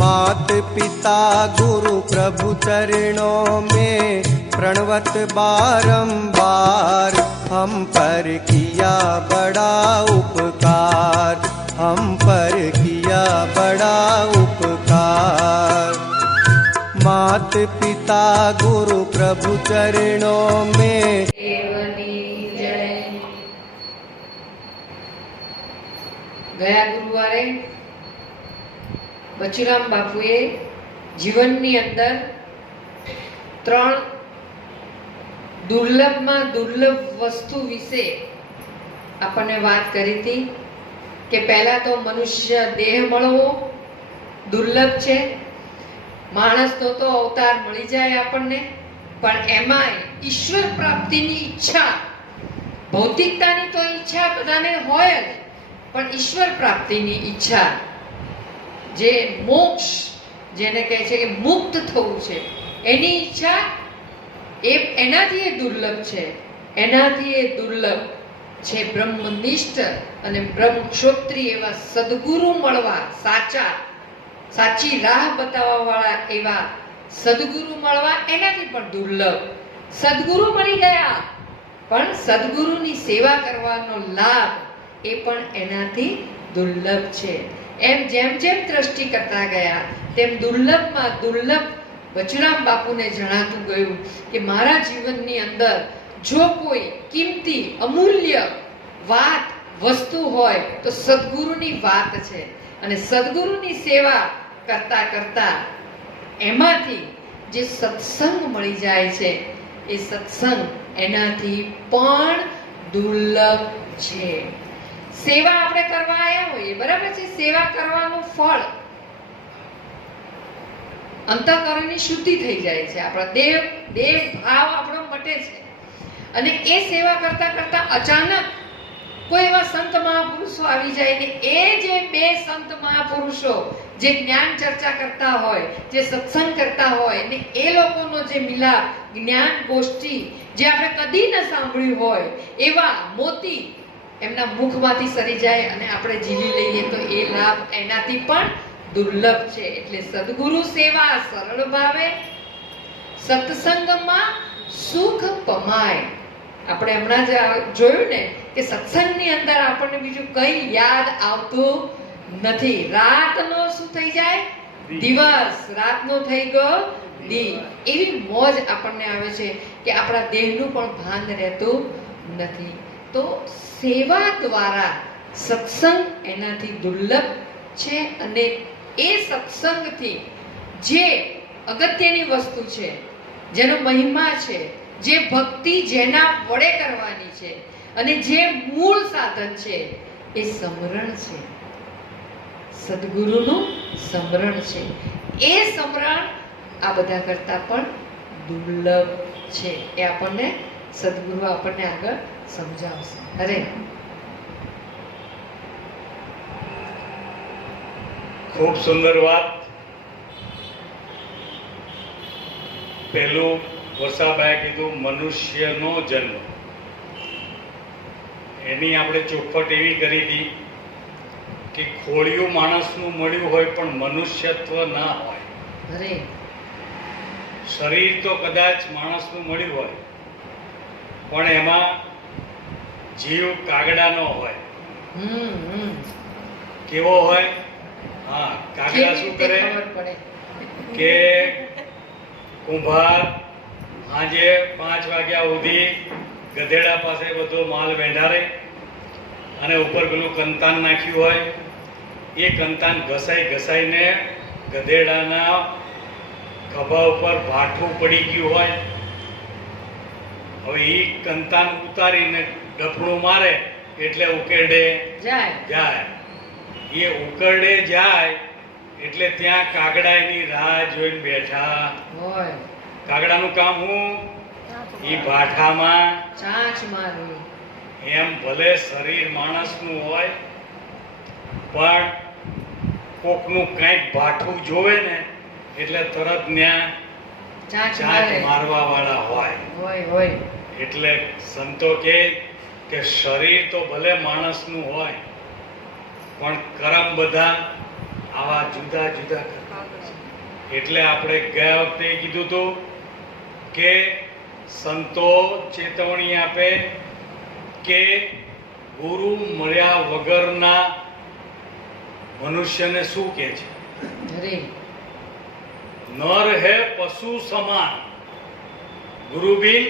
मात पिता गुरु प्रभु चरणों में प्रणवत बारंबार, हम पर किया बड़ा उपकार, हम पर किया बड़ा उपकार। मात पिता गुरु प्रभु चरणों में ગયા ગુરુવારે બચુરામ બાપુએ જીવનની અંદર ત્રણ દુર્લભમાં દુર્લભ વસ્તુ વિશે આપણને વાત કરી હતી કે પહેલા તો મનુષ્ય દેહ મળવો દુર્લભ છે. માણસનો તો અવતાર મળી જાય આપણને, પણ એમાંય ઈશ્વર પ્રાપ્તિની ઈચ્છા, ભૌતિકતાની તો ઈચ્છા બધાને હોય જ, પણ ઈશ્વર પ્રાપ્તિની ઈચ્છા, જે મોક્ષ જેને કહે છે કે મુક્ત થવું છે, એની ઈચ્છા એનાથી એ દુર્લભ છે. એનાથી એ દુર્લભ છે બ્રહ્મનિષ્ઠ અને બ્રહ્મક્ષોત્રી એવા સદગુરુ મળવા, સાચી રાહ બતાવવા વાળા એવા સદગુરુ મળવા એનાથી પણ દુર્લભ. સદગુરુ મળી ગયા, પણ સદગુરુની સેવા કરવાનો લાભ એ પણ એનાથી દુર્લભ છે. એમ જેમ જેમ દ્રષ્ટિ કરતા ગયા તેમ દુર્લભમાં દુર્લભ બચુરામ બાપુને જણાતું ગયું કે મારા જીવનની અંદર જો કોઈ કિંમતી અમૂલ્ય વાત વસ્તુ હોય તો સદગુરુની વાત છે. અને સદગુરુની સેવા કરતા કરતા એમાંથી જે સત્સંગ મળી જાય છે એ સત્સંગ એનાથી પણ દુર્લભ છે. સેવા આપણે કરવા આવ્યા હોઈએ, બરાબર છે, સેવા કરવાનું ફળ અંતઃકરણની શુદ્ધિ થઈ જાય છે, આપણા દેહ ભાવ આપણો મટે છે. અને એ સેવા કરતા કરતા અચાનક કોઈ એવા સંત મહાપુરુષો આવી જાય ને એ જે બે સંત મહાપુરુષો જે જ્ઞાન ચર્ચા કરતા હોય, જે સત્સંગ કરતા હોય ને એ લોકોનો જે મિલાપ, જ્ઞાન ગોષ્ઠી જે આપણે કદી ન સાંભળ્યું હોય એવા મોતી એમના મુખમાંથી સરી જાય અને આપણે ઝીલી લઈએ તો એ લાભ એનાથી પણ દુર્લભ છે. એટલે સદગુરુ સેવા સરળ ભાવે, સત્સંગમાં સુખ પમાય. આપણે હમણાં જ જોયું ને કે સત્સંગની અંદર આપણને બીજું કઈ યાદ આવતું નથી. રાતનો શું થઈ જાય દિવસ, રાતનો થઈ ગયો દી. એવી મોજ આપણને આવે છે કે આપણા દેહનું પણ ભાન રહેતું નથી. તો સેવા દ્વારા સત્સંગ એનાથી દુર્લભ છે. અને એ સત્સંગથી જે અગત્યની વસ્તુ છે, જેનો મહિમા છે, જે ભક્તિ જેના વડે કરવાની છે અને જે મૂળ સાધન છે એ સમરણ છે, સદગુરુનું સમરણ છે. એ સમરણ આ બધા કરતા પણ દુર્લભ છે. એ આપણને સદગુરુ આપણને આગળ સમજાવશે. અરે ખૂબ સુંદર વાત. પહેલું વર્ષાબાએ કીધું મનુષ્યનો જન્મ. એની આપણે ચોખવટ એવી કરી હતી કે ખોળિયું માણસનું મળ્યું હોય પણ મનુષ્યત્વ ના હોય. અરે શરીર તો કદાચ માણસનું મળ્યું હોય પણ એમાં જીવ કાગડાનો હોય. કેવો હોય? હા, કાગડા શું કરે કે કુંભાર સાંજે 5 વાગ્યા સુધી ગધેડા પાસે બધો માલ વેંઢારે અને ઉપર પેલું કંતાન નાખ્યું હોય. એ કંતાન ઘસાઈને ગધેડાના ખભા ઉપર ભાઠું પડી ગયું હોય. હવે એ કંતાન ઉતારીને ડફણું મારે એટલે ઉકેરડે જાય. એ ઉકરડે જાય એટલે ત્યાં કાગડા એની રાહ જોઈને બેઠા હોય. કાગડાનું કામ શું? એ ભાઠામાં ચાંચ મારવી. એમ ભલે શરીર માણસનું હોય પણ કોકનું કંઈક ભાઠું જોવે ને એટલે તરત ત્યાં ચાંચ મારવા વાળા હોય. એટલે સંતો કહે કે શરીર તો ભલે માણસનું હોય પણ કરમ બધા આવા જુદા જુદા કરવા. એટલે આપણે ગયા વખતે કીધું હતું કે સંતો ચેતવણી આપે કે ગુરુ મળ્યા વગરના મનુષ્યને શું કહે છે? નર હે પશુ સમાન, ગુરુ બિન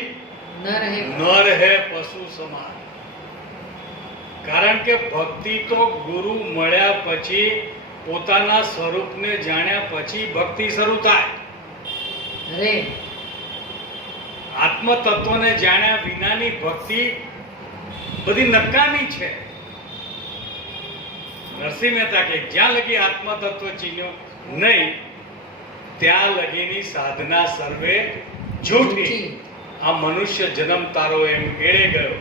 નર હે પશુ સમાન. કારણ કે ભક્તિ તો ગુરુ મળ્યા પછી, પોતાના સ્વરૂપને જાણ્યા પછી ભક્તિ શરૂ થાય. આત્મ તત્વને જાણ્યા વિનાની ભક્તિ બધી નકામી છે. નરસિંહ મહેતા કે જ્યાં લગી આત્મ તત્વ ચીન્યો નહીં ત્યાં લગીની સાધના સર્વે જૂઠી. આ મનુષ્ય જન્મ તારો એમ એળે ગયો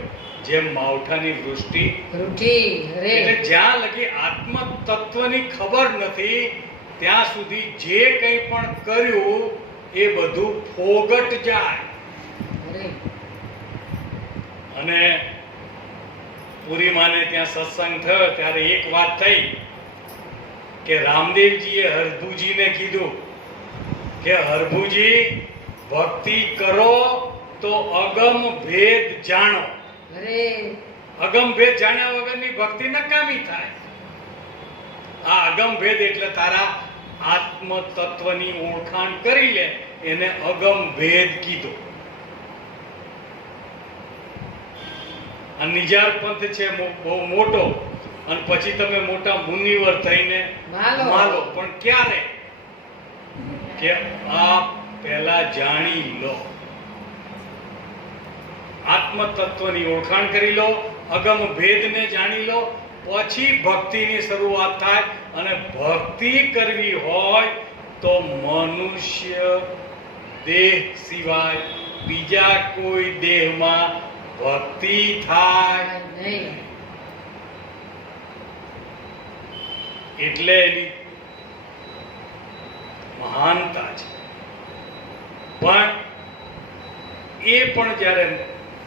જેમ માવઠાની વૃષ્ટિ. એટલે જ્યાં લગી આત્મ તત્વની ખબર નથી ત્યાં સુધી જે કંઈ પણ કર્યું એ બધું ફોગટ જાય. અને પુરી માને ત્યાં સત્સંગ થયો ત્યારે એક વાત થઈ કે રામદેવજીએ હરભુજીને કીધું કે હરભુજી ભક્તિ કરો તો અગમ ભેદ જાણો. અગમ ભેદ જાણ્યા વગરની ભક્તિ નકામી થાય. આ અગમ ભેદ એટલે તારા આત્મ તત્વની ઓળખાણ કરી લે, એને અગમ ભેદ કીધો. આ નિજાર પંથ છે બહુ મોટો, અને પછી તમે મોટા મુનિવર થઈને માલો. પણ ક્યારે? કે આ પહેલા જાણી લો, આત્મ તત્વની ઓળખાણ કરી લો, અગમ ભેદને જાણી લો, પછી ભક્તિની શરૂઆત થાય. અને ભક્તિ કરવી હોય તો મનુષ્ય દેહ સિવાય બીજા કોઈ દેહમાં ભક્તિ થાય નહીં. એટલે એની મહાનતા છે. પણ એ પણ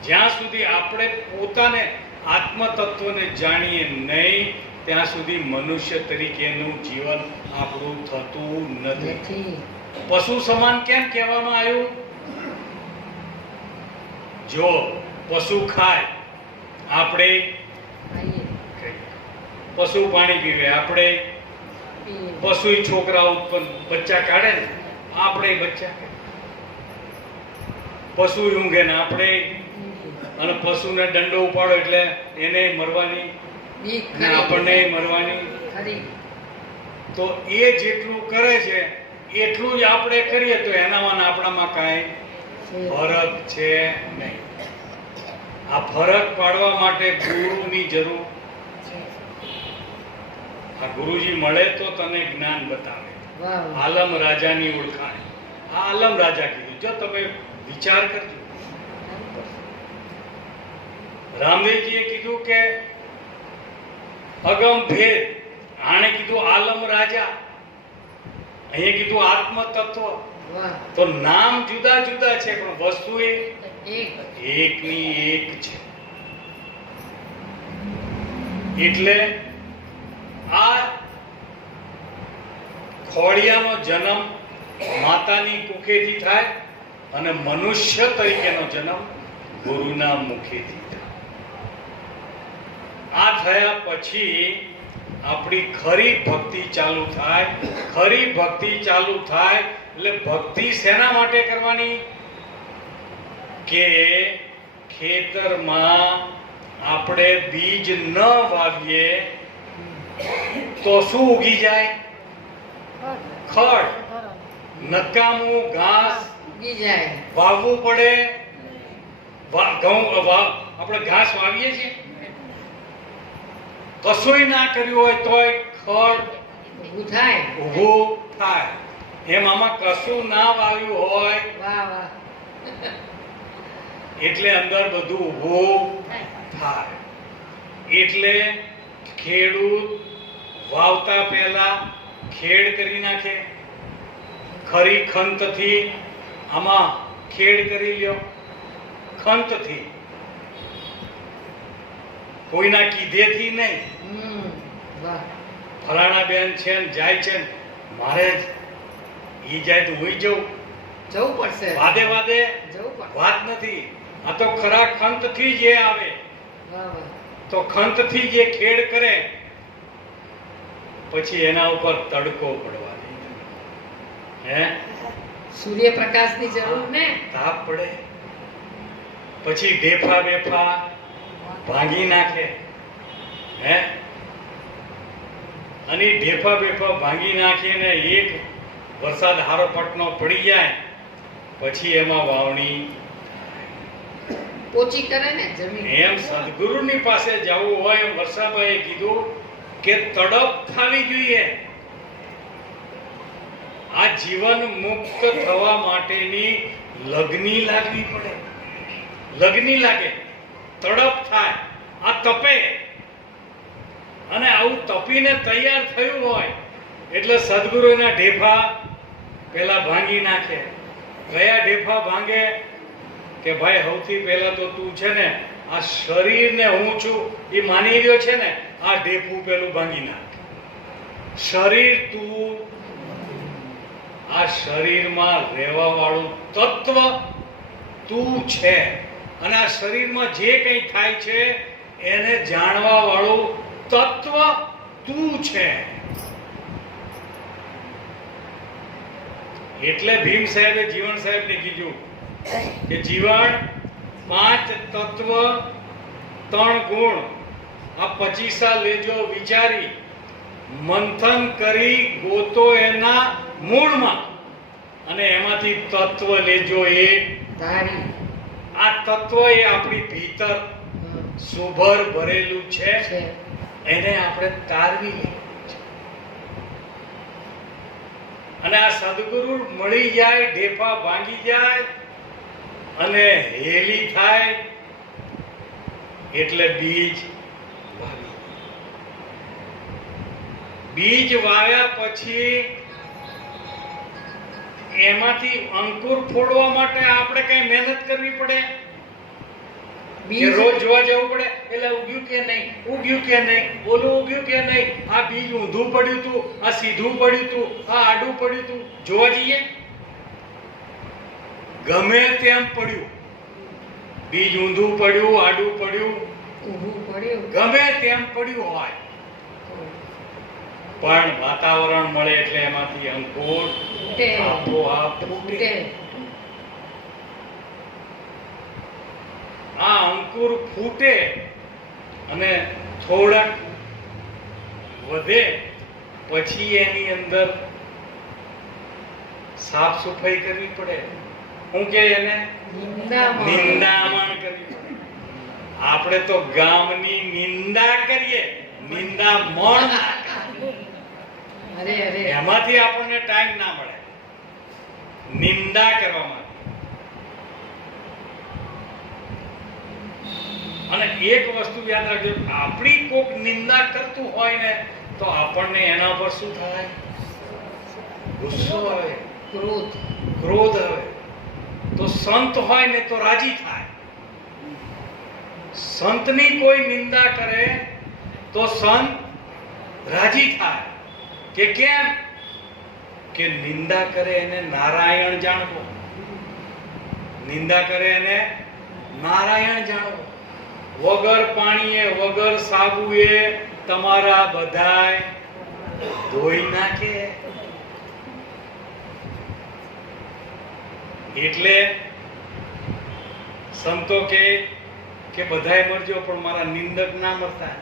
જ્યાં સુધી આપણે પોતાને આત્મ તત્વને જાણીએ નહીં ત્યાં સુધી મનુષ્ય તરીકેનું જીવન આપણું થતું નથી. પશુ સમાન કેમ કહેવામાં આવ્યું? જો પશુ ખાય, આપણે પશુ પાણી પીવે, આપણે પશુ છોકરા ઉત્પન્ન બચ્ચા કાઢે ને, આપણે બચ્ચા, પશુ ઊંઘે ને આપણે, અને પશુને દંડો ઉપાડો એટલે એને મરવાની ને આપણને મરવાની. તો એ જેટલું કરે છે એટલું જ આપણે કરીએ તો એનામાં આપણામાં કાંઈ ફરક છે નહીં. આ ફરક પાડવા માટે ગુરુની જરૂર. આ ગુરુજી મળે તો તને જ્ઞાન બતાવે. આલમ રાજાની ઓળખાણ. આ આલમ રાજા કીધું. જો તમે વિચાર કરજો, રામદેવજીએ કીધું કે અગમ ભેદ, આણે કીધું આલમ રાજા, અહીંયા કીધું આત્મ તત્વ. તો નામ જુદા જુદા છે પણ વસ્તુ એકની એક છે. એટલે આ ખોડિયાનો જન્મ માતાની કુખેથી થાય અને મનુષ્ય તરીકેનો જન્મ ગુરુના મુખેથી થાય. આ થયા પછી આપણી ખરી ભક્તિ ચાલુ થાય. ખરી ભક્તિ ચાલુ થાય એટલે ભક્તિ શેના માટે કરવાની? કે ખેતરમાં આપણે બીજ ન વાવીએ તો શું ઉગી જાય? ખડ, નકામું ઘાસ ઉગી જાય. વાવવું પડે. આપણે ઘાસ વાવીએ છીએ, કશું ના કર્યું હોય તોય ખડ ઊભું થાય. એમ આમાં કશું ના વાવ્યું હોય એટલે અંદર બધું ઊભું થાય. એટલે ખેડૂત વાવતા પહેલા ખેડ કરી નાખે. ખરી ખંતથી આમાં ખેડ કરી લ્યો, ખંતથી, કોઈના કીધેથી નહીં. ફલાણા બેન છે ને જાય છે ને મારે ઈ જાય તો હું જવું પડશે, વાદે વાદે જવું પડશે. વાત નથી. આ તો ખરા ખંતથી જે આવે, વાહ, વાહ. તો ખંતથી જે ખેડ કરે પછી એના ઉપર તડકો પડવા દે. હે સૂર્યપ્રકાશની જરૂર ને. તાપ પડે પછી ઢેફા બેફા ભાંગી નાખે. હે અને ઈ ઢેફા બેફા ભાંગી નાખીને એક વરસાદ હારો પટનો પડી જાય પછી એમાં વાવણી. પોચી કરે ને જમીન. એમ સદગુરુની પાસે જવું હોય એમ વર્ષાભાઈએ કીધું કે તડપ થવી જોઈએ. આ જીવન મુક્ત થવા માટેની લગ્ની લાગવી પડે. લગ્ની લાગે, તડપ થાય, આ તપે. અને આવું તપીને તૈયાર થયું હોય એટલે સદગુરુના ઢેફા પેલા ભાંગી નાખે. કયા ઢેફા ભાંગે કે ભાઈ સૌથી પહેલા તો તું છે ને આ શરીરને હું છું એ માની રહ્યો છે ને, આ ઢેફું પેલું ભાંગી નાખ. શરીર તું, આ શરીરમાં રહેવા વાળું તત્વ તું છે. અને આ શરીરમાં જે કંઈ થાય છે એને જાણવા વાળું તત્વ તું છે. એટલે ભીમ સાહેબે જીવન સાહેબને કીધું કે જીવન 5 તત્વ 3 ગુણ આ 25 લેજો વિચારી, મંથન કરી ગોતો એના મૂળમાં, અને એમાંથી તત્વ લેજો એક ધારી. આ તત્વ એ આપણી ભીતર સુભર ભરેલું છે, એને આપણે તારવી. અને આ સદગુરુ મળી જાય, ઢેફા ભાંગી જાય અને હેલી થાય એટલે બીજ વાવી. બીજ વાવ્યા પછી એમાંથી અંકુર ફોડવા માટે આપણે કઈ મહેનત કરવી પડે કે રોજ જોવા જવું પડે એટલે ઉગ્યું કે નહીં, ઉગ્યું કે નહીં, ઓલું ઉગ્યું કે નહીં, આ બીજ ઊંધું પડ્યું તું, આ સીધું પડ્યું તું, આ આડું પડ્યું તું, જોવા જઈએ. ગમે તેમ પડ્યું, બીજ ઊંધું પડ્યું, આડું પડ્યું, ઊભું પડ્યું, ગમે તેમ પડ્યું હોય, પણ વાતાવરણ મળે એટલે એમાંથી અંકુર આપોઆપ ફૂટે. આ અંકુર ફૂટે અને થોડાક વધે પછી એની અંદર સાફ સફાઈ કરવી પડે. શું કે એને નિંદામણ કરવી પડે. આપણે તો ગામની નિંદા કરીએ, નિંદામણ ના કરીએ. એમાંથી આપણને ટાઈમ ના મળે નિંદા કરવા માટે. અને એક વસ્તુ યાદ રાખજો, આપણી કોક નિંદા કરતું હોય ને તો આપણને એના પર શું થાય? ગુસ્સો આવે, ક્રોધ આવે. તો સંત હોય ને તો રાજી થાય. સંતની કોઈ નિંદા કરે તો સંત રાજી થાય. કે કેમ? કે નિંદા કરે એને નારાયણ જાણવો, નિંદા કરે એને નારાયણ જાણવો. વગર પાણીએ વગર સાબુએ તમારા બધાય ધોઈ નાખે. એટલે સંતો કે બધાય મરજો પણ મારા નિંદક ના મરતા.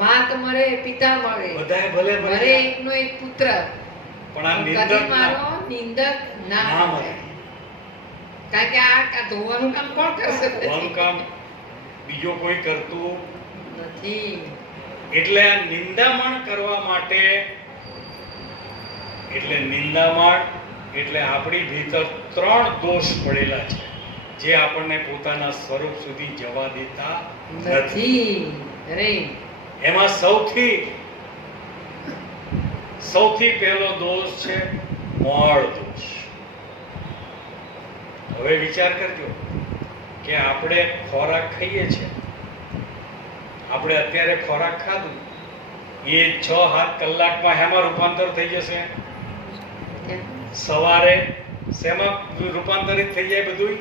માત મરે પિતા મળે, બધાય ભલે મરે એકનો એક પુત્ર, પણ આ નિંદક ના મળે. કારણ કે આ ધોવાનું કામ કોણ કરશે? ધોવાનું કામ બીજો કોઈ કરતું નથી. એટલે આ નિંદામણ કરવા માટે, એટલે નિંદામણ એટલે આપણી ભીતર 3 દોષ પડેલા છે જે આપણને પોતાના સ્વરૂપ સુધી જવા દેતા નથી. એમાં સૌથી પહેલો દોષ છે મોળ દોષ. હવે વિચાર કરજો કે આપણે ખોરાક ખાઈએ છીએ, આપણે અત્યારે ખોરાક ખાધું, એ 6-7 કલાકમાં હેમાં રૂપાંતર થઈ જશે? સવારે શેમાં રૂપાંતરિત થઈ જાય બધું?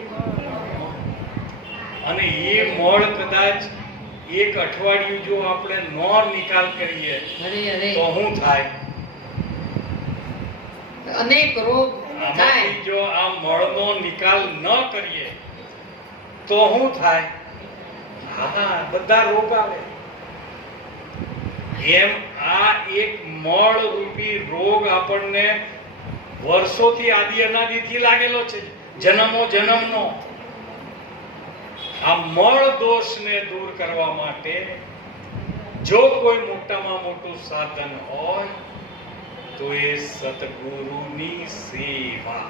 અને એ મળ કદાચ એક અઠવાડિયું જો આપણે નો નિકાલ કરીએ તો શું થાય? અનેક રોગ થાય. જો આ મળનો નિકાલ ન કરીએ તો શું થાય? હા, બધા રોગ આવે. એમ આ એક મળ રૂપી રોગ આપણને વર્ષોથી આદિ અનાદિથી લાગેલો છે, જન્મો જન્મનો. આ મળ દોષને દૂર કરવા માટે જો કોઈ મોટામાં મોટું સાધન હોય તો એ સતગુરુની સેવા.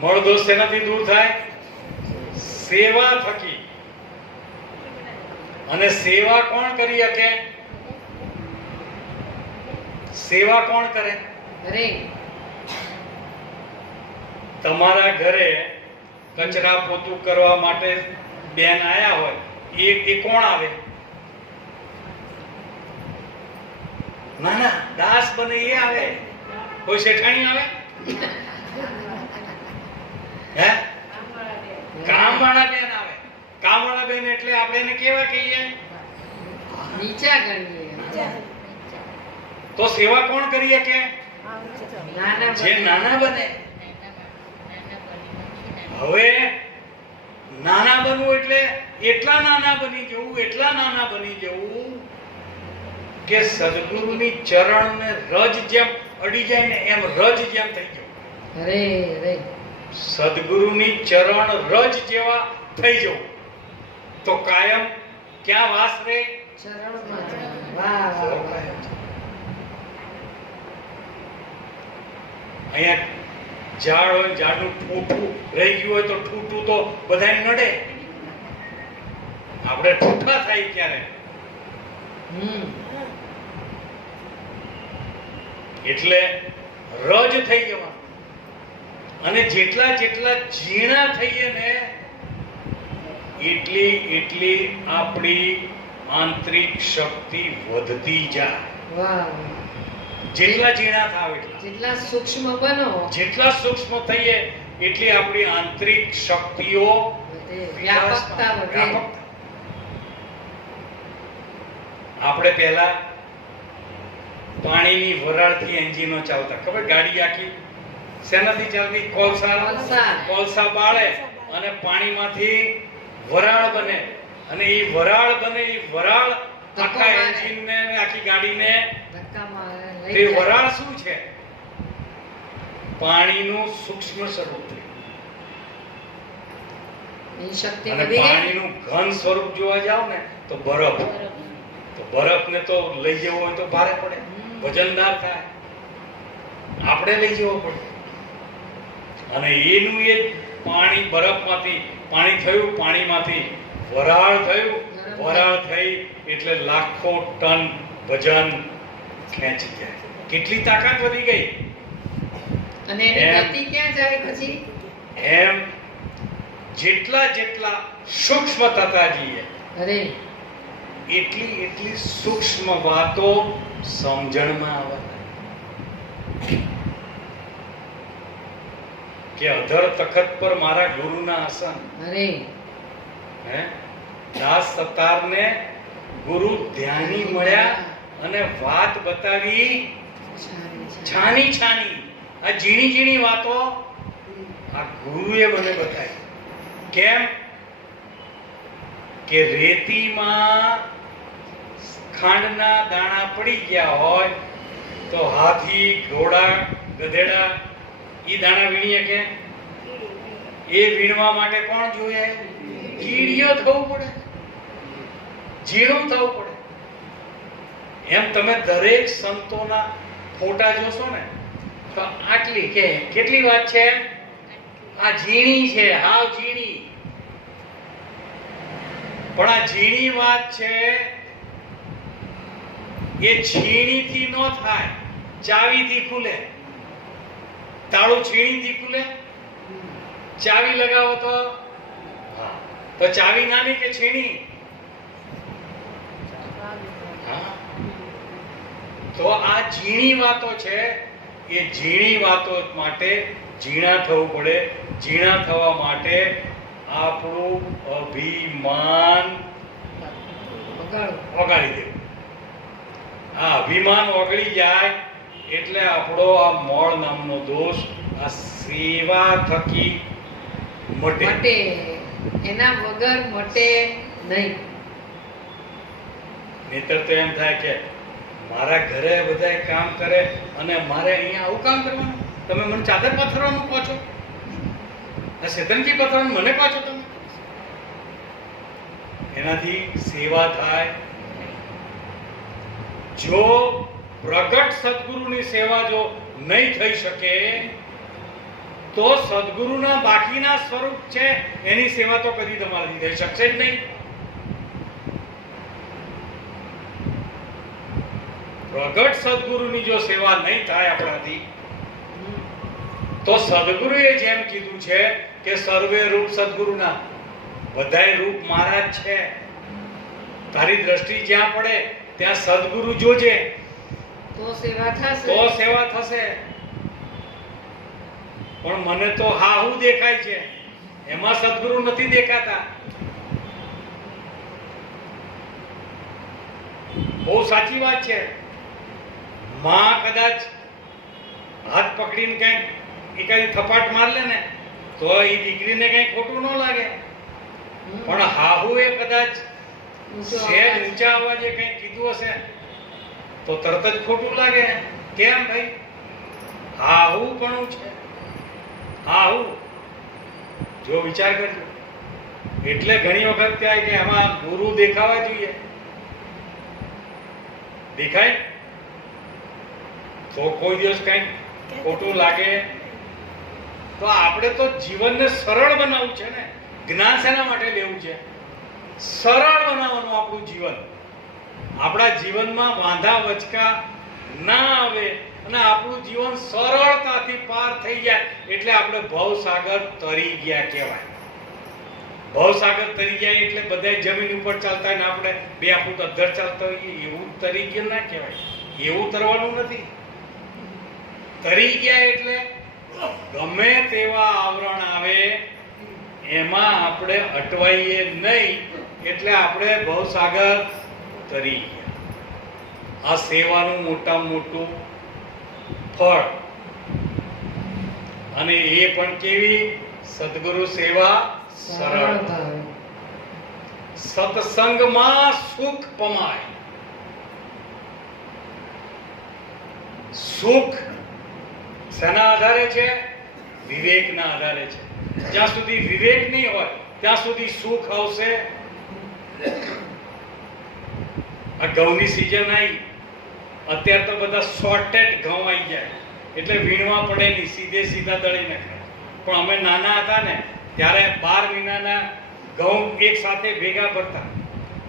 મળ દોષ શેનાથી દૂર થાય? સેવા થકી. અને સેવા કોણ કરી શકે? સેવા કોણ કરે? તમારા ઘરે કચરા પોતું કરવા માટે બેન આયા હોય, એ કોણ આવે? ના ના, દાસ બને એ આવે. કોઈ શેઠાણી આવે? હે? કામવાળા બેન આવે. કામવાળા બેન એટલે આપણે એને કેવા કહીએ? નીચા ગણીએ. તો સેવા કોણ કરી શકે? જે નાના બને. હવે નાના બનવું એટલે એટલા નાના બની જવું કે સદગુરુની ચરણને રજ જેમ અડી જાય ને એમ રજ જેમ થઈ જવું. સદગુરુની ચરણ રજ જેવા થઈ જવું તો કાયમ ક્યાં વાસ રહે? ચરણમાં. વાહ વાહ વાહ. અહીંયા ઝાડ હોય, ઝાડનું ઠૂઠું રહી ગયું હોય તો ઠૂઠું તો બધાને નડે. આપણે ઠૂઠા થાય ક્યારે? એટલે રજ થઈ જવાનું. અને જેટલા જેટલા ઝીણા થઈએ ને એટલી આપણી આંતરિક શક્તિ વધતી જાય. વાહ. જેટલા ઝીણા થાવ જેટલા સૂક્ષ્મ બનો, જેટલા સૂક્ષ્મ થઈએ એટલી આપણી આંતરિક શક્તિઓ વ્યાપકતા વધે. આપણે પહેલા પાણીની વરાળથી એન્જિનો ચાલતા, ખબર? ગાડી આખી શેનાથી ચાલતી? કોલસા બાળે અને પાણીમાંથી વરાળ બને. અને એ વરાળ આખા એન્જિનને, આખી ગાડીને ધક્કા મારે. તે વરાળ શું છે? પાણીનું સૂક્ષ્મ સ્વરૂપ. અને પાણીનું ઘન સ્વરૂપ જોવા જાવ ને તો બરફ. તો બરફને તો લઈ જવો હોય તો ભારે પડે, વજનદાર થાય. આપણે લઈ જવો પડે. અને એનું એ પાણી બરફમાંથી પાણી થયું, પાણીમાંથી વરાળ થયું. વરાળ થઈ એટલે લાખો ટન વજન ખેંચી જાય. કેટલી તાકાત વધી ગઈ. અને એની ગતિ ક્યાં જાય પછી? એમ જેટલા સૂક્ષ્મ થતા જઈએ એટલી સૂક્ષ્મ વાતો સમજણમાં આવે. કે અધર તખત પર મારા ગુરુના આસન. હે? દાસ સતારને ગુરુ ધ્યાની મળ્યા અને વાત બતાવી છાની. આ ઝીણી વાતો આ ગુરુએ મને બતાવી. કેમ? કે રેતીમાં ખાંડના દાણા પડી ગયા હોય તો હાથી, ઘોડા, ગધેડા ઈ દાણા વીણીએ કે? એ વીણવા માટે કોણ જોઈએ? કીડીઓ થવું પડે, ઝીણું થવું પડે. એમ તમે દરેક સંતોના ફોટા જોશો ને તો આટલી કે કેટલી વાત છે? આ ઝીણી છે, હાવ ઝીણી. પણ આ ઝીણી વાત છે એ છીણીથી ન થાય, ચાવીથી ખુલે. તાળું છીણીથી ખુલે, ચાવી લગાવો તો ચાવી નાની કે છીણી? તો આ ઝીણી વાતો છે, એ ઝીણી વાતો માટે ઝીણા થવું પડે. ઝીણા થવા માટે આપણું અભિમાન ઓગાળી દેવું. આ અભિમાન ઓગળી જાય એટલે આપણો આ મોળ નામનો દોષ આ સેવા થકી મટે. એના વગર મટે નહીં. નહીતર તો એમ થાય કે મારા ઘરે બધા કામ કરે અને મારે અહીંયા આવું કામ કરવાનું. તમે મને ચાદર પાથરવાનું કહો છો, આ શેતનજી પાથરવાનું મને કહો છો તમે. એનાથી સેવા થાય. જો પ્રગટ સદગુરુની સેવા જો નહીં થઈ શકે તો સદગુરુના બાકીના સ્વરૂપ છે એની સેવા તો કદી તમારાથી થઈ શકશે જ નહીં. પ્રગટ સદગુરુની જો સેવા નહીં થાય આપણાથી તો સદગુરુએ જેમ કીધું છે કે સર્વે રૂપ સદગુરુના, બધાય રૂપ મારા જ છે. તારી દ્રષ્ટિ જ્યાં પડે ત્યાં સદગુરુ જોજે તો સેવા થશે. તો સેવા થશે. પણ મને તો હાહુ દેખાય છે, એમાં સદગુરુ નથી દેખાતા. બહુ સાચી વાત છે. માં કદાચ હાથ પકડીને કઈ એકાદી થપાટ માર લે ને તો એ દીકરીને કઈ ખોટું ન લાગે. પણ હાહુએ કદાચ શેર ઊંચા અવાજે કઈ કીધું હશે તો તરત જ ખોટું લાગે. કેમ ભાઈ? હાહુ પણ છે. હાહુ જો વિચાર કરજો. એટલે ઘણી વખત થાય કે એમાં ગુરુ દેખાવા જોઈએ. દેખાય તો કોઈ દિવસ કઈ ખોટું લાગે. તો આપણે તો જીવનને સરળ બનાવવું છે ને. જ્ઞાન શેના માટે લેવું છે? સરળ બનાવવાનું આપણું જીવન. આપણા જીવનમાં વાંધા વચકા ના આવે અને આપણું જીવન સરળતાથી પાર થઈ જાય એટલે આપણે ભવસાગર તરી ગયા કહેવાય. ભવસાગર તરી જાય એટલે બધા જમીન ઉપર ચાલતા હોય ને આપણે 2 ફૂટ અધર ચાલતા હોઈએ એવું તરી ગયા ના કહેવાય. એવું તરવાનું નથી. તરી ગયા એટલે ગમે તેવા આવરણ આવે એમાં આપણે અટવાઈએ નહીં એટલે આપણે ભવસાગર તરી ગયા. આ સેવાનું મોટામાં મોટું ફળ. અને એ પણ કેવી? સદગુરુ સેવા સરળ. સત્સંગમાં સુખ પમાય. સુખ શેના આધારે છે? વિવેકના આધારે છે. જ્યાં સુધી વિવેક નહીં હોય ત્યાં સુધી સુખ આવશે. આ ઘઉંની સીઝન આવી, અત્યારે તો બધા શોર્ટેડ ઘઉં આવી જાય એટલે વીણવા પડે નહીં, સીધે સીધા દળી નાખે. પણ અમે નાના હતા ને ત્યારે 12 મહિનાના ઘઉં એક સાથે ભેગા ભરતા.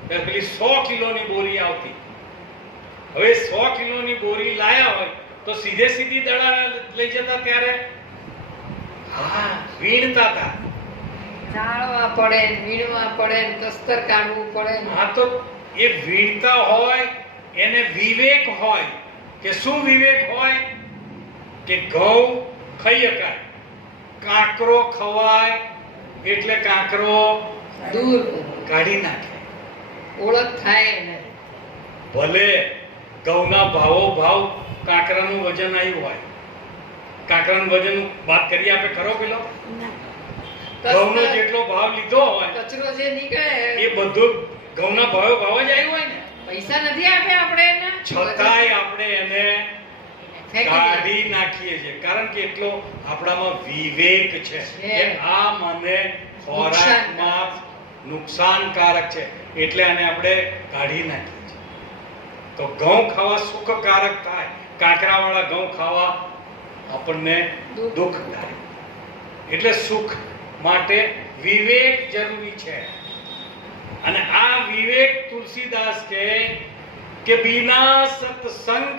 પેલી 100 કિલોની બોરી આવતી. હવે 100 કિલોની બોરી લાયા હોય તો સીધે સીધી દડા લઈ જતા ત્યારે વીણતા હતા. ચાળવા પડે, વીણવા પડે, કસ્તર કાઢવું પડે. હા, તો એ વીણતા હોય એને વિવેક હોય કે શું વિવેક હોય કે ઘઉં ખાઈ શકાય, કાંકરો ખવાય એટલે કાંકરો દૂર કાઢી નાખે. ઓળખ થાય ને. ભલે ઘઉંના ભાવ કાંકરાનું વજન આવ્યું હોય, કાંકરાનું વજન વાત કરીએ આપણે ખરો પેલો ઘઉંનો જેટલો ભાવ લીધો હોય કચરો જે નીકળે એ બધું ઘઉંના ભાવ જ આવ્યું હોય ને. પૈસા નથી આપ્યા આપણે એના, છતાંય આપણે એને કાઢી નાખીએ છીએ. કારણ કે એટલો આપણામાં વિવેક છે કે આ મને ખોરાકમાં નુકસાનકારક છે એટલે આને આપણે કાઢી નાખીએ છીએ. તો ઘઉં ખાવા સુખકારક થાય, કાંકરાવાળા ઘઉં ખાવા આપણને દુઃખ થાય. એટલે સુખ માટે વિવેક જરૂરી છે. અને આ વિવેક તુલસીદાસ કહે કે બિના સત્સંગ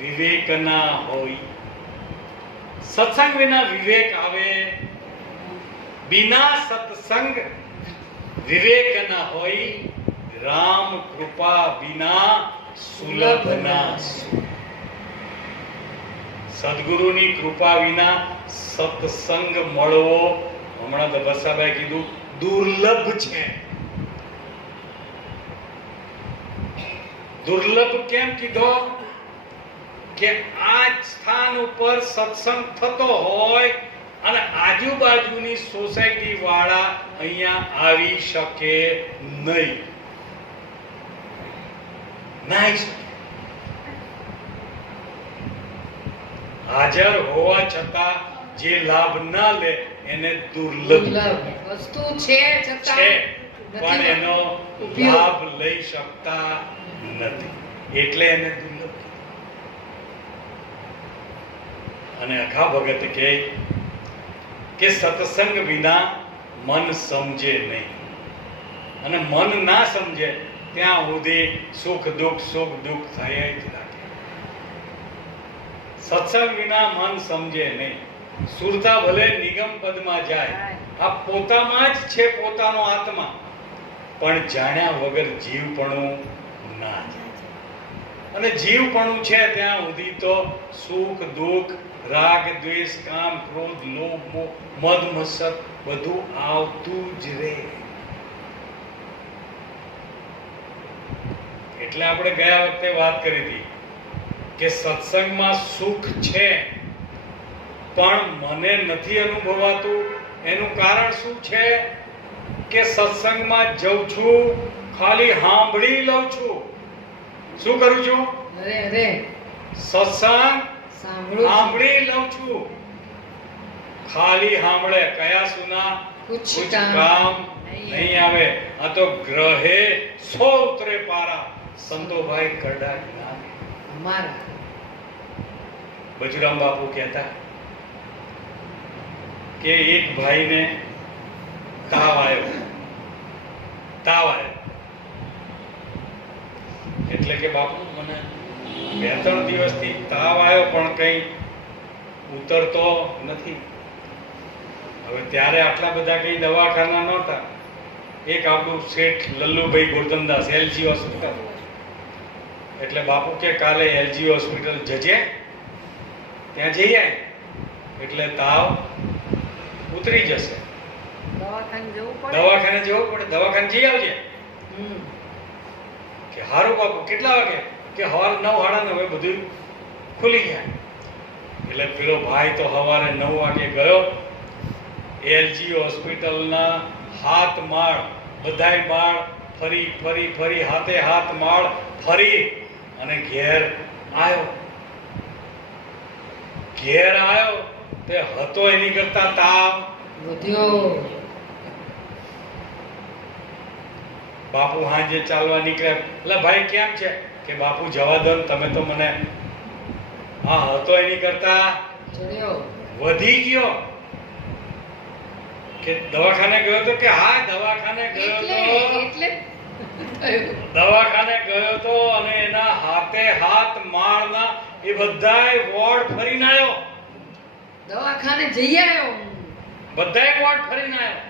વિવેક ના હોય. સત્સંગ વિના વિવેક આવે. બિના સત્સંગ વિવેક ના હોય. રામ કૃપા બિના સુલભ ના સુખ. સદગુરુની કૃપા વિના સત્સંગ મળવો, હમણાં તો બસાભાઈ કીધું, દુર્લભ છે. દુર્લભ કેમ કીધો? કે આ સ્થાન ઉપર સત્સંગ થતો હોય અને આજુબાજુની સોસાયટી વાળા અહીંયા આવી શકે નહીં. હાજર હોવા છતાં જે લાભ ના લે એને દુર્લભ વસ્તુ છે છતાં પણ એનો લાભ લઈ શકતા નથી, એટલે એને દુર્લભ. અને અખા ભગત કહે કે સત્સંગ વિના મન સમજે નહીં, અને મન ના સમજે ત્યાં સુધી સુખ દુઃખ થયા જ રાખે. સત્સંગ વિના મન સમજે નહીં. સુરતા ભલે નિગમ પદમાં જાય, આ પોતામાં જ છે પોતાનો આત્મા, પણ જાણ્યા વગર જીવપણું ના જાય. અને જીવપણું છે ત્યાં સુધી તો સુખ દુઃખ, રાગ દ્વેષ, કામ ક્રોધ, લોભ મોહ, મદ મત્સર બધું આવતું જ રહે. એટલે આપણે ગયા વખતે વાત કરી હતી કે સત્સંગમાં સુખ છે પણ મને નથી અનુભવાતું. એનું કારણ શું છે? કે સત્સંગમાં જઉં છું, ખાલી સાંભળી લઉં છું. શું કરું છું? સત્સંગ સાંભળી લઉં છું, ખાલી સાંભળે, કયા સુના કુછ કામ નહીં આવે. આ તો ગ્રહે સો ઉતરે પારા, સંતોભાઈ કરડા જ્ઞાન. બજુરામ બાપુ કહેતા કે એક ભાઈને તાવ આવ્યો. એટલે કે બાપુ મને 2-3 દિવસથી તાવ આવ્યો પણ કઈ ઉતરતો નથી. હવે ત્યારે આટલા બધા કઈ દવાખાના નહોતા. એક આપણું શેઠ લલ્લુભાઈ ગોરધનદાસ, એલજી હોસ્પિટલ. એટલે બાપુ કે કાલે એલજી હોસ્પિટલ જજે, ત્યાં જઈ આય એટલે તાવ ઉતરી જશે. દવાખાને જવું પડે, દવાખાને જઈ આવજે. કે હારું બાપુ. કેટલા વાગે? કે સવારે 9:30 બધું ખુલી જાય. એટલે પેલો ભાઈ તો સવારે 9 વાગે ગયો. એલજી હોસ્પિટલના 7 માળ, બધાય માળ ફરી હાથે હાથ માળ ફરી અને ઘેર આવ્યો. તે હતો એની કરતા તાવ વધ્યો. બાપુ હાંજે ચાલવા નીકળ્યા. એટલે ભાઈ કેમ છે? કે બાપુ જવા દો, તમે તો મને. હા, હતો એની કરતા વધી ગયો. કે દવાખાને ગયો તો? કે હા, દવાખાને ગયો તો અને એના હાથે હાથ માળના એ બધાય વોર્ડ ફરીને આવ્યો. દવાખાને જઈ આવ્યો, બધાય વોર્ડ ફરીને આવ્યો.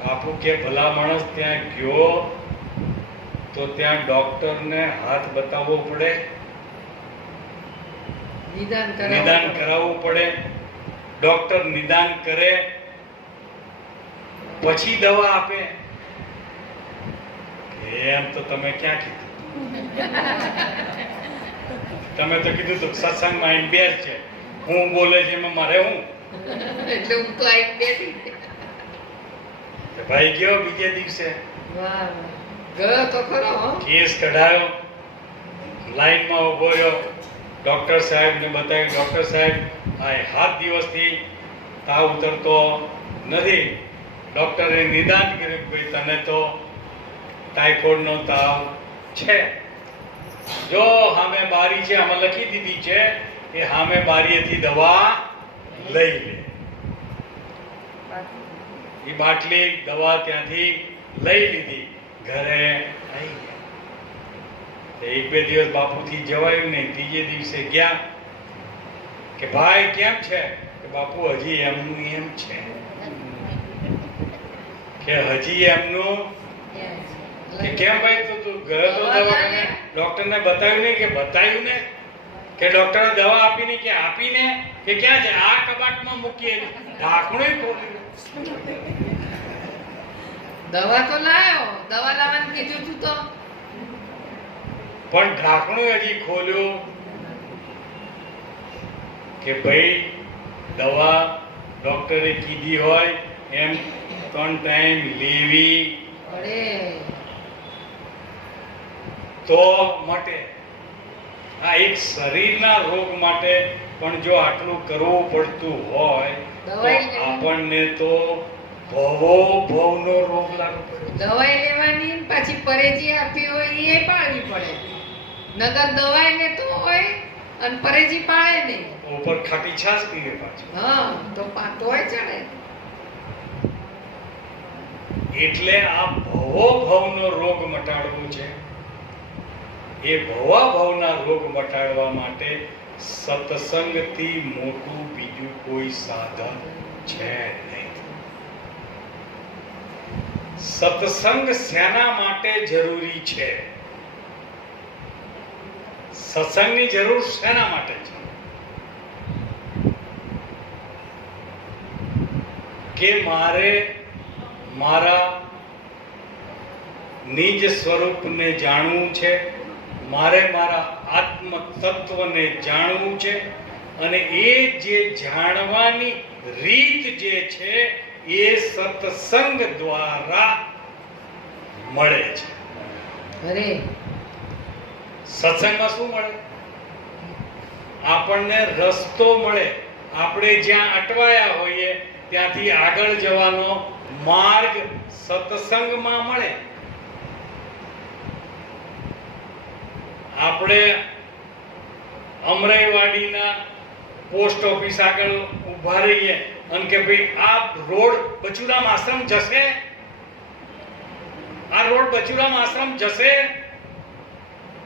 બાપુ કે ભલા માણસ ત્યાં ગયો તો ત્યાં ડોક્ટરને હાથ બતાવવો પડે, નિદાન કરાવવું પડે. ડોક્ટર નિદાન કરે પછી દવા આપે. એમ તો તમે ક્યાં કીધું? તમે તો કીધું તો સત્સંગમાં આવીને બેસ છે, હું બોલે છે એમાં મારે હું. એટલે હું તો આવીને બેસી ભાઈ ગયો બીજે દિવસે. ગયો તો ખરો. કેસ કઢાયો, લાઈનમાં ઉભો રહ્યો. ડોક્ટર સાહેબને બતાવ્યું. ડોક્ટર સાહેબ, આ 7 દિવસથી તાવ ઉતરતો નથી. ડોક્ટરે નિદાન કર્યું કે ભાઈ તને તો ટાઇફોઇડનો તાવ છે. જો સામે બારી છે, આમાં લખી દીધી છે કે સામે બારીએથી દવા લઈ લે. એ બાટલી દવા ત્યાંથી લઈ લીધી, ઘરે આવી ગયા. 1-2 દિવસ બાપુથી જવાયું નહીં. ત્રીજે દિવસે ગયા કે ભાઈ કેમ છે? કે બાપુ હજી એમનું એમ છે. કે હજી એમનું કે કેમ ભાઈ? તો તું ગયો તો દવાખાને, ડોક્ટરને બતાવ્યું નહીં? કે બતાવ્યું ને. કે ડોક્ટરે દવા આપીને કે આપીને કે ક્યાં છે? આ કબાટમાં મૂકીએ. ઢાંકણું ખોલ્યું. દવા તો લાયો, દવા લાવવાનું કીધું તું તો, પણ ઢાંકણું હજી ખોલ્યું કે ભાઈ દવા ડોક્ટરે કીધી હોય એમ 3 ટાઈમ લેવી અરે તો માટે. આ એક શરીરના રોગ માટે પણ જો આટલું કરવું પડતું હોય તો આપણને તો ભવનો રોગ લાગુ પડે. દવાઈ લેવાની પાછી પરેજી આપી હોય એ પાળવી પડે. નગર દવાઈ લેતો હોય અને પરેજી પાળે નહીં, ઉપર ખાટી છાશ પીવે પાછી. હા તો તોય ચડે. એટલે આ ભવનો રોગ મટાડવો છે. એ ભવના રોગ મટાડવા માટે સત્સંગથી મોટું બીજું કોઈ સાધન છે નહીં. સત્સંગ શેના માટે જરૂરી છે? સત્સંગની જરૂર શેના માટે છે? કે મારે મારા નિજ સ્વરૂપને જાણવું છે, મારે મારા આત્મ તત્વને જાણવું છે, અને એ જે જાણવાની રીત જે છે એ સત્સંગ દ્વારા મળે છે. અરે સત્સંગમાં શું મળે? આપણને રસ્તો મળે. આપણે જ્યાં અટવાયા હોઈએ ત્યાંથી આગળ જવાનો માર્ગ સત્સંગમાં મળે. આપણે અમરાઈવાડીના પોસ્ટ ઓફિસ આગળ ઊભા રહીએ અને કે ભાઈ આ રોડ બચુરામ આશ્રમ જશે, આ રોડ બચુરામ આશ્રમ જશે,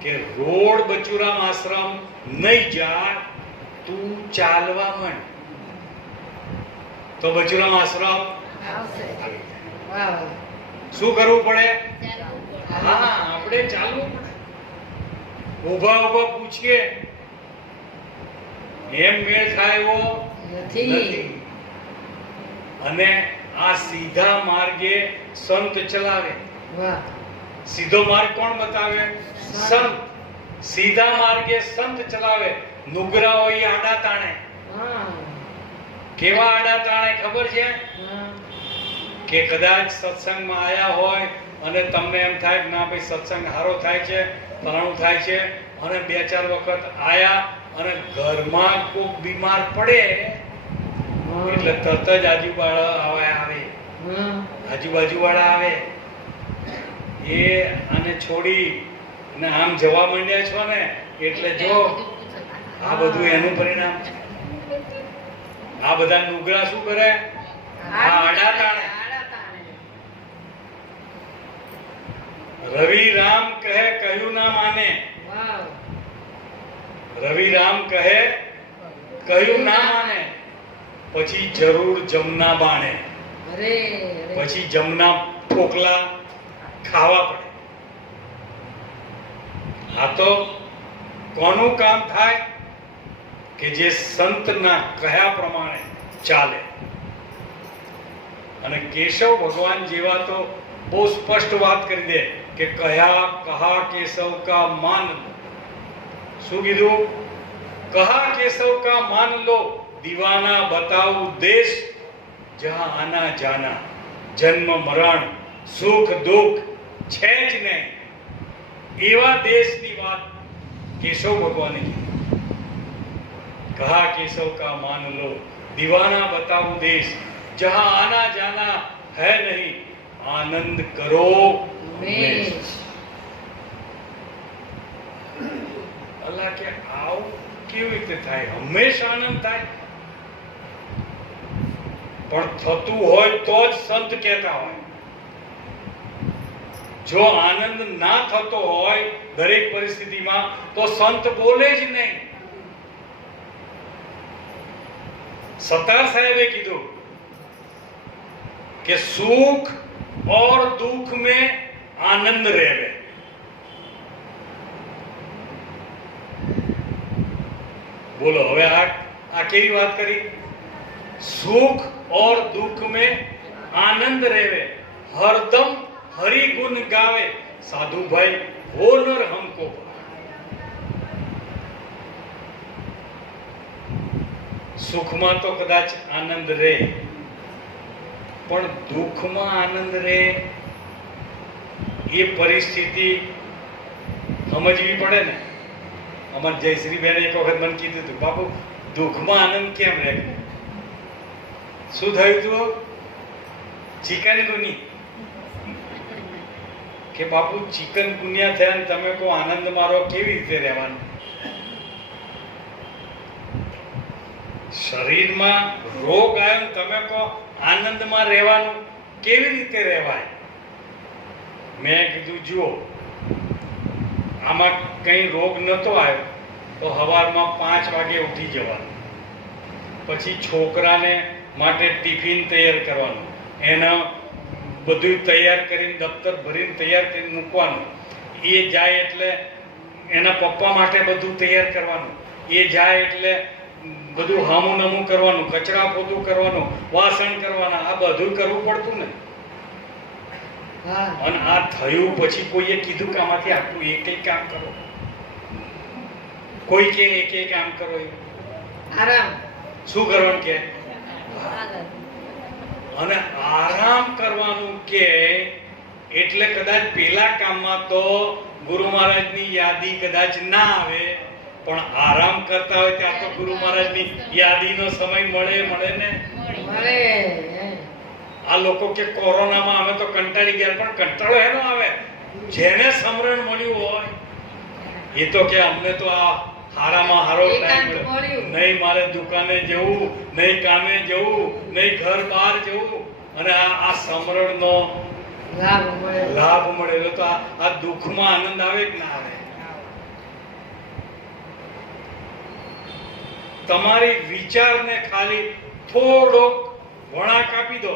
કે રોડ બચુરામ આશ્રમ નહીં જાય, તું ચાલવા માંડ તો બચુરામ આશ્રમ આવશે. વાહ, શું કરવું પડે? હા, આપણે ચાલવું પડે. ઊભા પૂછીએ એમ મેળ થાય એવો નથી. અને આ સીધા માર્ગે સંત ચલાવે. વાહ, સીધો માર્ગ કોણ બતાવે? સંત. સીધા માર્ગે સંત ચલાવે. નુગરા હોય આડા તાણે. કેવા આડા તાણે ખબર છે? કે કદાચ સત્સંગમાં આયા હોય અને તમને એમ થાય કે ના ભાઈ સત્સંગ સારો થાય છે, ફલાણું થાય છે, અને 2-4 વખત આયા અને ઘરમાં કોક બીમાર પડે એટલે તરત જ આજુબાજુ વાળા આવે. એ આને છોડી અને આમ જવા માંડ્યા છો ને એટલે જો આ બધું એનું પરિણામ છે. આ બધા નુગરા શું કરે? આડા તાણે. રવિ રામ કહે કહ્યું ના માને. રવિ રામ કહે કહ્યું ના માને, પછી જરૂર જમના બાણે. પછી જમના પોકલા ખાવા પડે. આ તો કોનું કામ થાય? કે જે સંતના કહ્યા પ્રમાણે ચાલે. અને કેશવ ભગવાન જેવા તો બહુ સ્પષ્ટ વાત કરી દે કે કહા કેશવ કા માન લો. શું કીધું? કહા કેશવ કા માન લો, દીવાના બતાવું દેશ, જહાં આના જાના, જન્મ મરણ સુખ દુઃખ છે જ નહીં, એવા દેશની વાત કેશવ ભગવાને કીધી. કહા કેશવ કા માન લો, દીવાના બતાવું દેશ, જહાં આના જાના है नहीं, आनंद करो उमेश. અલ્લાહ કે આવું કેવી રીતે થાય? હંમેશા આનંદ થાય. પણ થતું હોય તો જ સંત કહેતા હોય. જો આનંદ ના થતો હોય દરેક પરિસ્થિતિમાં તો સંત બોલે જ નહીં. સત્તાર સાહેબે કીધું कि सुख और दुख में आनंद रहे. બોલો હવે આ કેવી વાત કરી? સુખ और दुख में आनंद रेवे, हरदम हरि गुण गावे, साधु भाई वो नर हमको। સુખમાં તો કદાચ આનંદ રહે, પણ દુઃખમાં આનંદ રહે એ પરિસ્થિતિ સમજવી પડે ને. અમાર જયશ્રીબેન એક વખત મને કીધું હતું, બાપુ દુઃખમાં આનંદ કેમ રહે? શું થયું હતું? ચિકનગુની કે બાપુ ચિકનગુનિયા થયા ને તમે કહો આનંદ મારો, કેવી રીતે રહેવાનું? શરીરમાં રોગ આવ્યો ને તમે કહો આનંદમાં રહેવાનું, કેવી રીતે રહેવાય? મેં કીધું જુઓ, આમાં કઈ રોગ નતો આવ્યો તો સવારમાં 5 વાગે ઉઠી જવાનું, પછી છોકરાને માટે ટિફિન તૈયાર કરવાનું, એના બધું તૈયાર કરીને દફતર ભરીને તૈયાર કરીને મૂકવાનું, એ જાય એટલે એના પપ્પા માટે બધું તૈયાર કરવાનું, એ જાય એટલે બધું હામું નમું કરવાનું, કચરા પોતું કરવાનું, વાસણ કરવાના, આ બધું કરવું પડતું ને. અને આ થયું પછી કોઈએ કીધું કે આમાંથી આટલું એક કામ કરો, કોઈ કે એક કામ કરો, આરામ શું કરવાનું કે? અને આરામ કરવાનું કે એટલે કદાચ પેલા કામમાં તો ગુરુ મહારાજની યાદી કદાચ ના આવે, પણ આરામ કરતા હોય ત્યાં તો ગુરુ મહારાજની યાદીનો સમય મળે ને. આ લોકો કે કોરોનામાં અમે તો કંટાળી ગયા, પણ કંટાળો એનો આવે જેને સમરણ મળ્યું હોય. એ તો કે અમને તો આ હારામાં હારો ટાઈમ મળ્યો, નહીં મારે દુકાને જવું, નહીં કામે જવું, નહીં ઘર બહાર જવું, અને આ સમરણનો લાભ મળેલો. તો આ દુઃખમાં આનંદ આવે કે ના આવે? તમારી વિચારને ખાલી થોડોક વળાંક આપી દો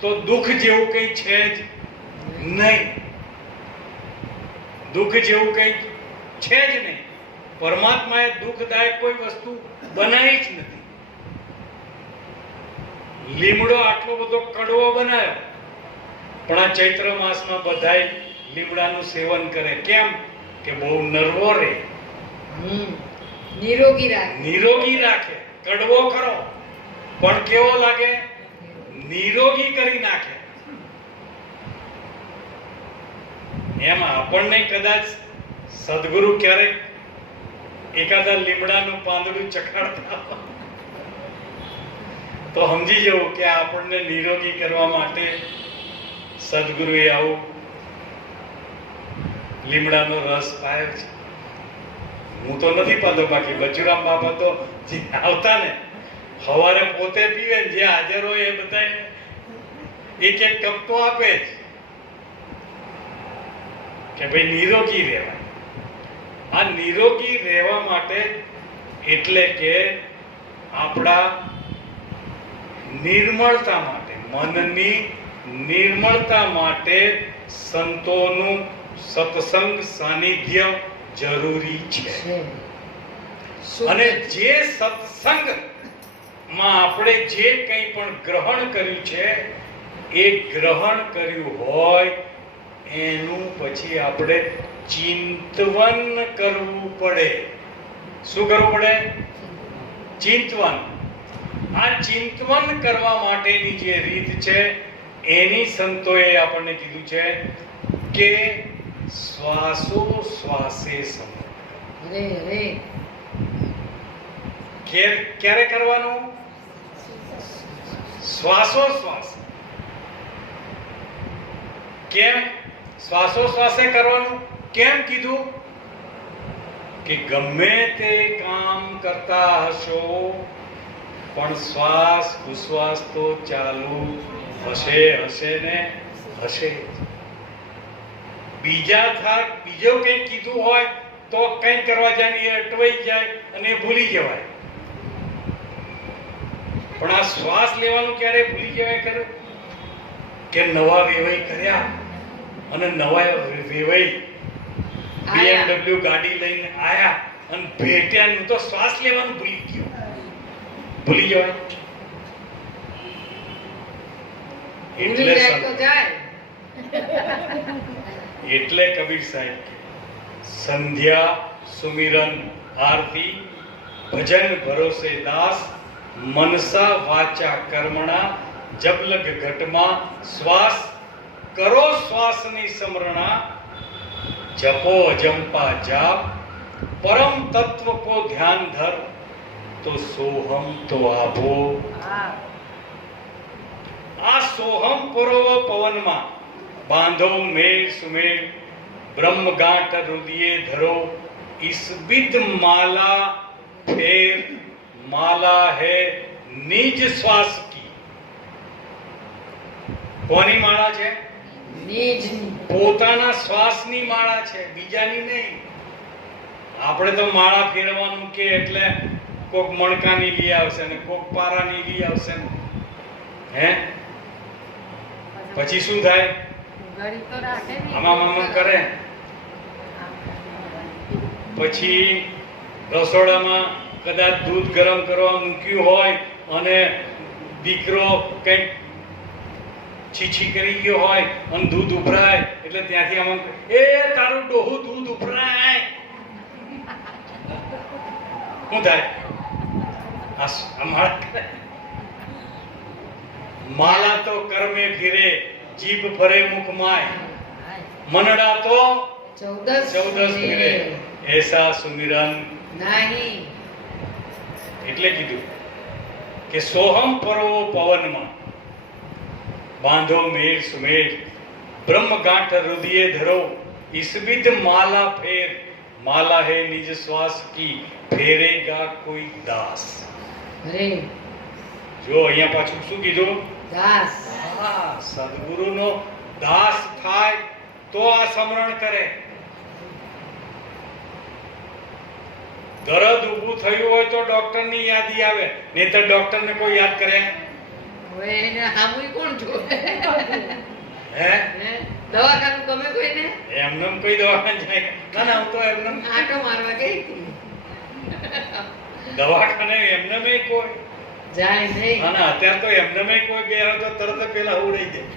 તો દુઃખ જેવું કઈ છે જ નહીં. દુઃખ જેવું કઈ છે જ નહીં. પરમાત્માએ દુઃખદાયક કોઈ વસ્તુ બનાવી જ નથી. લીમડો આટલો બધો કડવો બનાવ્યો, પણ આ ચૈત્ર માસમાં બધાય લીમડાનું સેવન કરે. કેમ? કે બહુ નરવો રહે, નિરોગી રાખે. કડવો કરો પણ કેવો લાગે? નિરોગી કરી નાખે. એમ આપણને કદાચ સદગુરુ ક્યારેક એકાદા લીમડાનું પાંદડું ચખાડતા તો સમજી જવું કે આપણને નિરોગી કરવા માટે સદગુરુએ આવું લીમડાનો રસ પાયો છે. હું તો નથી પાતો, બાકી બચુરામ બાપા તો આવતા ને સવારે પોતે પીવે, જે હાજર હોય એ બધાને એક કપ તો આપે જ કે ભાઈ નિરોગી રહેવાય. આ નિરોગી રહેવા માટે એટલે કે આપણા નિર્મળતા માટે, મનની નિર્મળતા માટે સંતોનું સત્સંગ સાનિધ્ય જરૂરી છે. અને જે સત્સંગ માં આપણે જે કંઈ પણ ગ્રહણ કર્યું છે એ ગ્રહણ કર્યું હોય એનું પછી આપણે ચિંતવન કરવું પડે. શું કરવું પડે? ચિંતવન. આ ચિંતવન કરવા માટેની જે રીત છે એની સંતોએ આપણને કીધું છે કે શ્વાસો શ્વાસે સમર્પણ. ક્યારે કરવાનું? શ્વાસો શ્વાસ. કેમ શ્વાસો શ્વાસે કરવાનું? કેમ કીધું? કે ગમે તે કામ કરતા હશો પણ શ્વાસ ઉશ્વાસ તો ચાલુ હશે ને હશે. બીજો કંઈ કીધું હોય તો કંઈ કરવા જાય અટવાઈ જાય અને ભૂલી જવાય. પણ આ શ્વાસ લેવાનું ક્યારે ભૂલી જવાય કર્યું? કે નવા વેવાઈ કર્યા અને નવા વેવાઈ BMW ગાડી લઈને આયા અને ભેટ્યા હું તો શ્વાસ લેવાનું ભૂલી જવાનું. ભૂલી જાય તો જાય. એટલે કબીર સાહેબ કે સંધ્યા સુમિરન આરતી ભજન ભરોસે દાસ મનસા વાચા કર્મણા જબલગ ઘટમાં શ્વાસ કરો શ્વાસની સમરણા જપો અજંપા જાપ પરમ તત્વ કો ધ્યાન ધર તો સોહમ તો આભો. આ સોહમ પરોવ પવનમાં બાંધો મેળ સુમેળ બ્રહ્મ ગાંઠ રુદિયે ધરો इस विद माला फेर माला है निज श्वास की. કોની માળા છે? નિજની. પોતાના શ્વાસની માળા છે, બીજાની નહીં. આપણે તો માળા ફેરવાનું કે એટલે કોક મણકાની લઈ આવશે ને કોક પારાની લઈ આવશે ને હે પછી શું થાય? આમાં કરે. પછી રસોડામાં કદાચ દૂધ ગરમ કરવા મૂક્યું હોય અને દીકરો કંઈક છીછી કરી ગયો હોય અને દૂધ ઉભરાય એટલે ત્યાંથી આમ એ તારું ડોહું દૂધ ઉભરાય. શું થાય? માલા તો કર્મે ફિરે જીભ ફરે મુખમાય મનડા તો ચૌદસ ફિરે એસા સુમિરન નહીં. એટલે કીધું કે સોહમ પરોવો પવનમાં બાંધો મેળ સુમેળ બ્રહ્મ ગાંઠ હૃદયે ધરો ઇસબિદ માલા ફેર માલા હે નિજ શ્વાસ કી ફેરેગા કોઈ દાસ. જો અહીંયા પાછું શું કીધું? દાસ. સદગુરુનો દાસ થાય તો આ સમરણ કરે. દર્દ ઊભું થયું હોય તો ડોક્ટરની યાદી આવે, નહીતર ડોક્ટરને કોઈ યાદ કરે? હવે એને હામુય કોણ જોવે? હે દવાખાનું ગમે કોઈને? એમને કોઈ દવાખાને જાય? ના ના, હું તો એમને આટો મારવા ગઈ હતી. દવાખાને એમને મેં કોઈ જાય નહીં. ના ના, અત્યારે તો એમને મેં કોઈ ગયા તો તરત પેલા ઉડાઈ જાય.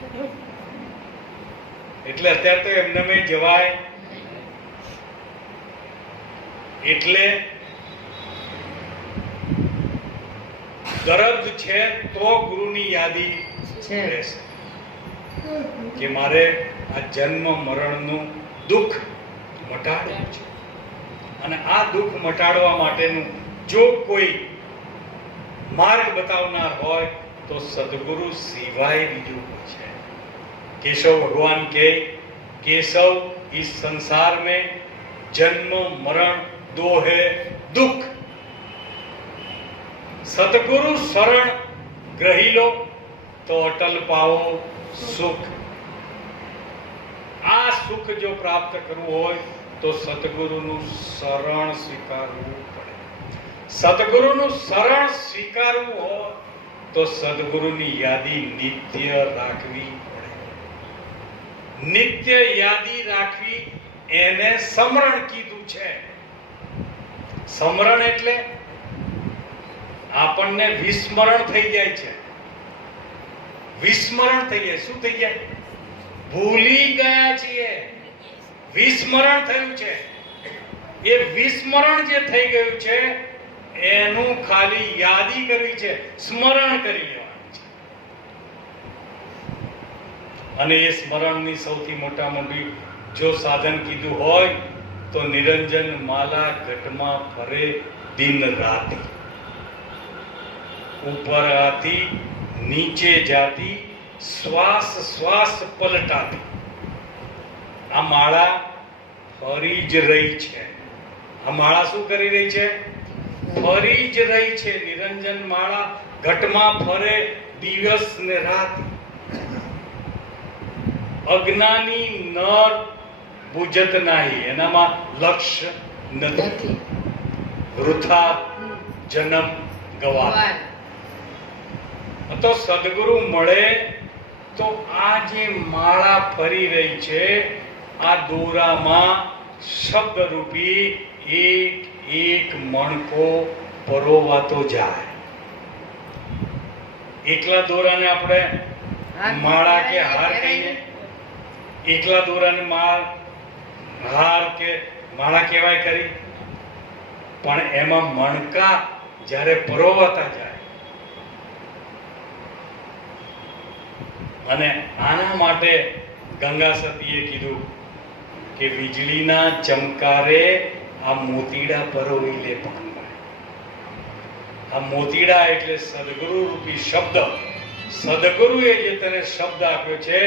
એટલે અત્યારે તો એમને મેં જવાય. એટલે દર્દ છે તો ગુરુની યાદી રહેશે કે મારે આ જન્મ મરણનું દુઃખ મટાડવું છે. અને આ દુઃખ મટાડવા માટેનું જો કોઈ માર્ગ બતાવનાર હોય તો સદગુરુ સિવાય બીજું કોઈ છે. केशव भगवान के केशव इस संसार में जन्म मरण दो है दुख. सतगुरु शरण ग्रही लो तो अटल पाओ सुख. आ सुख जो प्राप्त करવું હોય તો સતગુરુનું શરણ સ્વીકારવું પડે. સતગુરુનું શરણ સ્વીકારવું હોય તો સદગુરુની યાદી નિત્ય રાખવી પડે. નિત્ય યાદી રાખવી એને સમરણ કીધું છે. સમરણ એટલે આપણને વિસ્મરણ થઈ જાય છે. વિસ્મરણ થઈ જાય. શું થઈ જાય? ભૂલી ગયા છીએ. વિસ્મરણ થયું છે. એ વિસ્મરણ જે થઈ ગયું છે એનું ખાલી યાદી કરવી છે, સ્મરણ કરી લેવાનું છે. અને એ સ્મરણની સૌથી મોટા મોટી જો સાધન કીધું હોય તો નિરંજન માલા ઘટમાં ફરે દિન રાતી. ઉપર આતી નીચે જાતી શ્વાસ શ્વાસ પલટાતી. આ માળા ફરી જ રહી છે. આ માળા શું કરી રહી છે? ફરી જ રહી છે. નિરંજન માળા ઘટમાં ફરે દિવસ ને રાત. અજ્ઞાની નર બુજત નહીં, એનામાં લક્ષ્ય નથી. વૃથા જન્મ ગવાય. તો સદગુરુ મળે તો આ જે માળા ફરી રહી છે આ દોરામાં શબ્દ રૂપી એક એક મણકો પરોવાતો જાય. એકલા દોરાને આપણે માળા કે હાર કહીએ. એકલા દોરાને હાર કે માળા કહેવાય કરી, પણ એમાં મણકા જ્યારે પરોવાતા જાય, અને આના માટે ગંગા સતીએ કીધું કે વીજળીના ચમકારે આ મોતીડા પરોવી લે પાનભાઈ. આ મોતીડા એટલે સદગુરુ રૂપી શબ્દ. સદગુરુએ જે તને શબ્દ આપ્યો છે,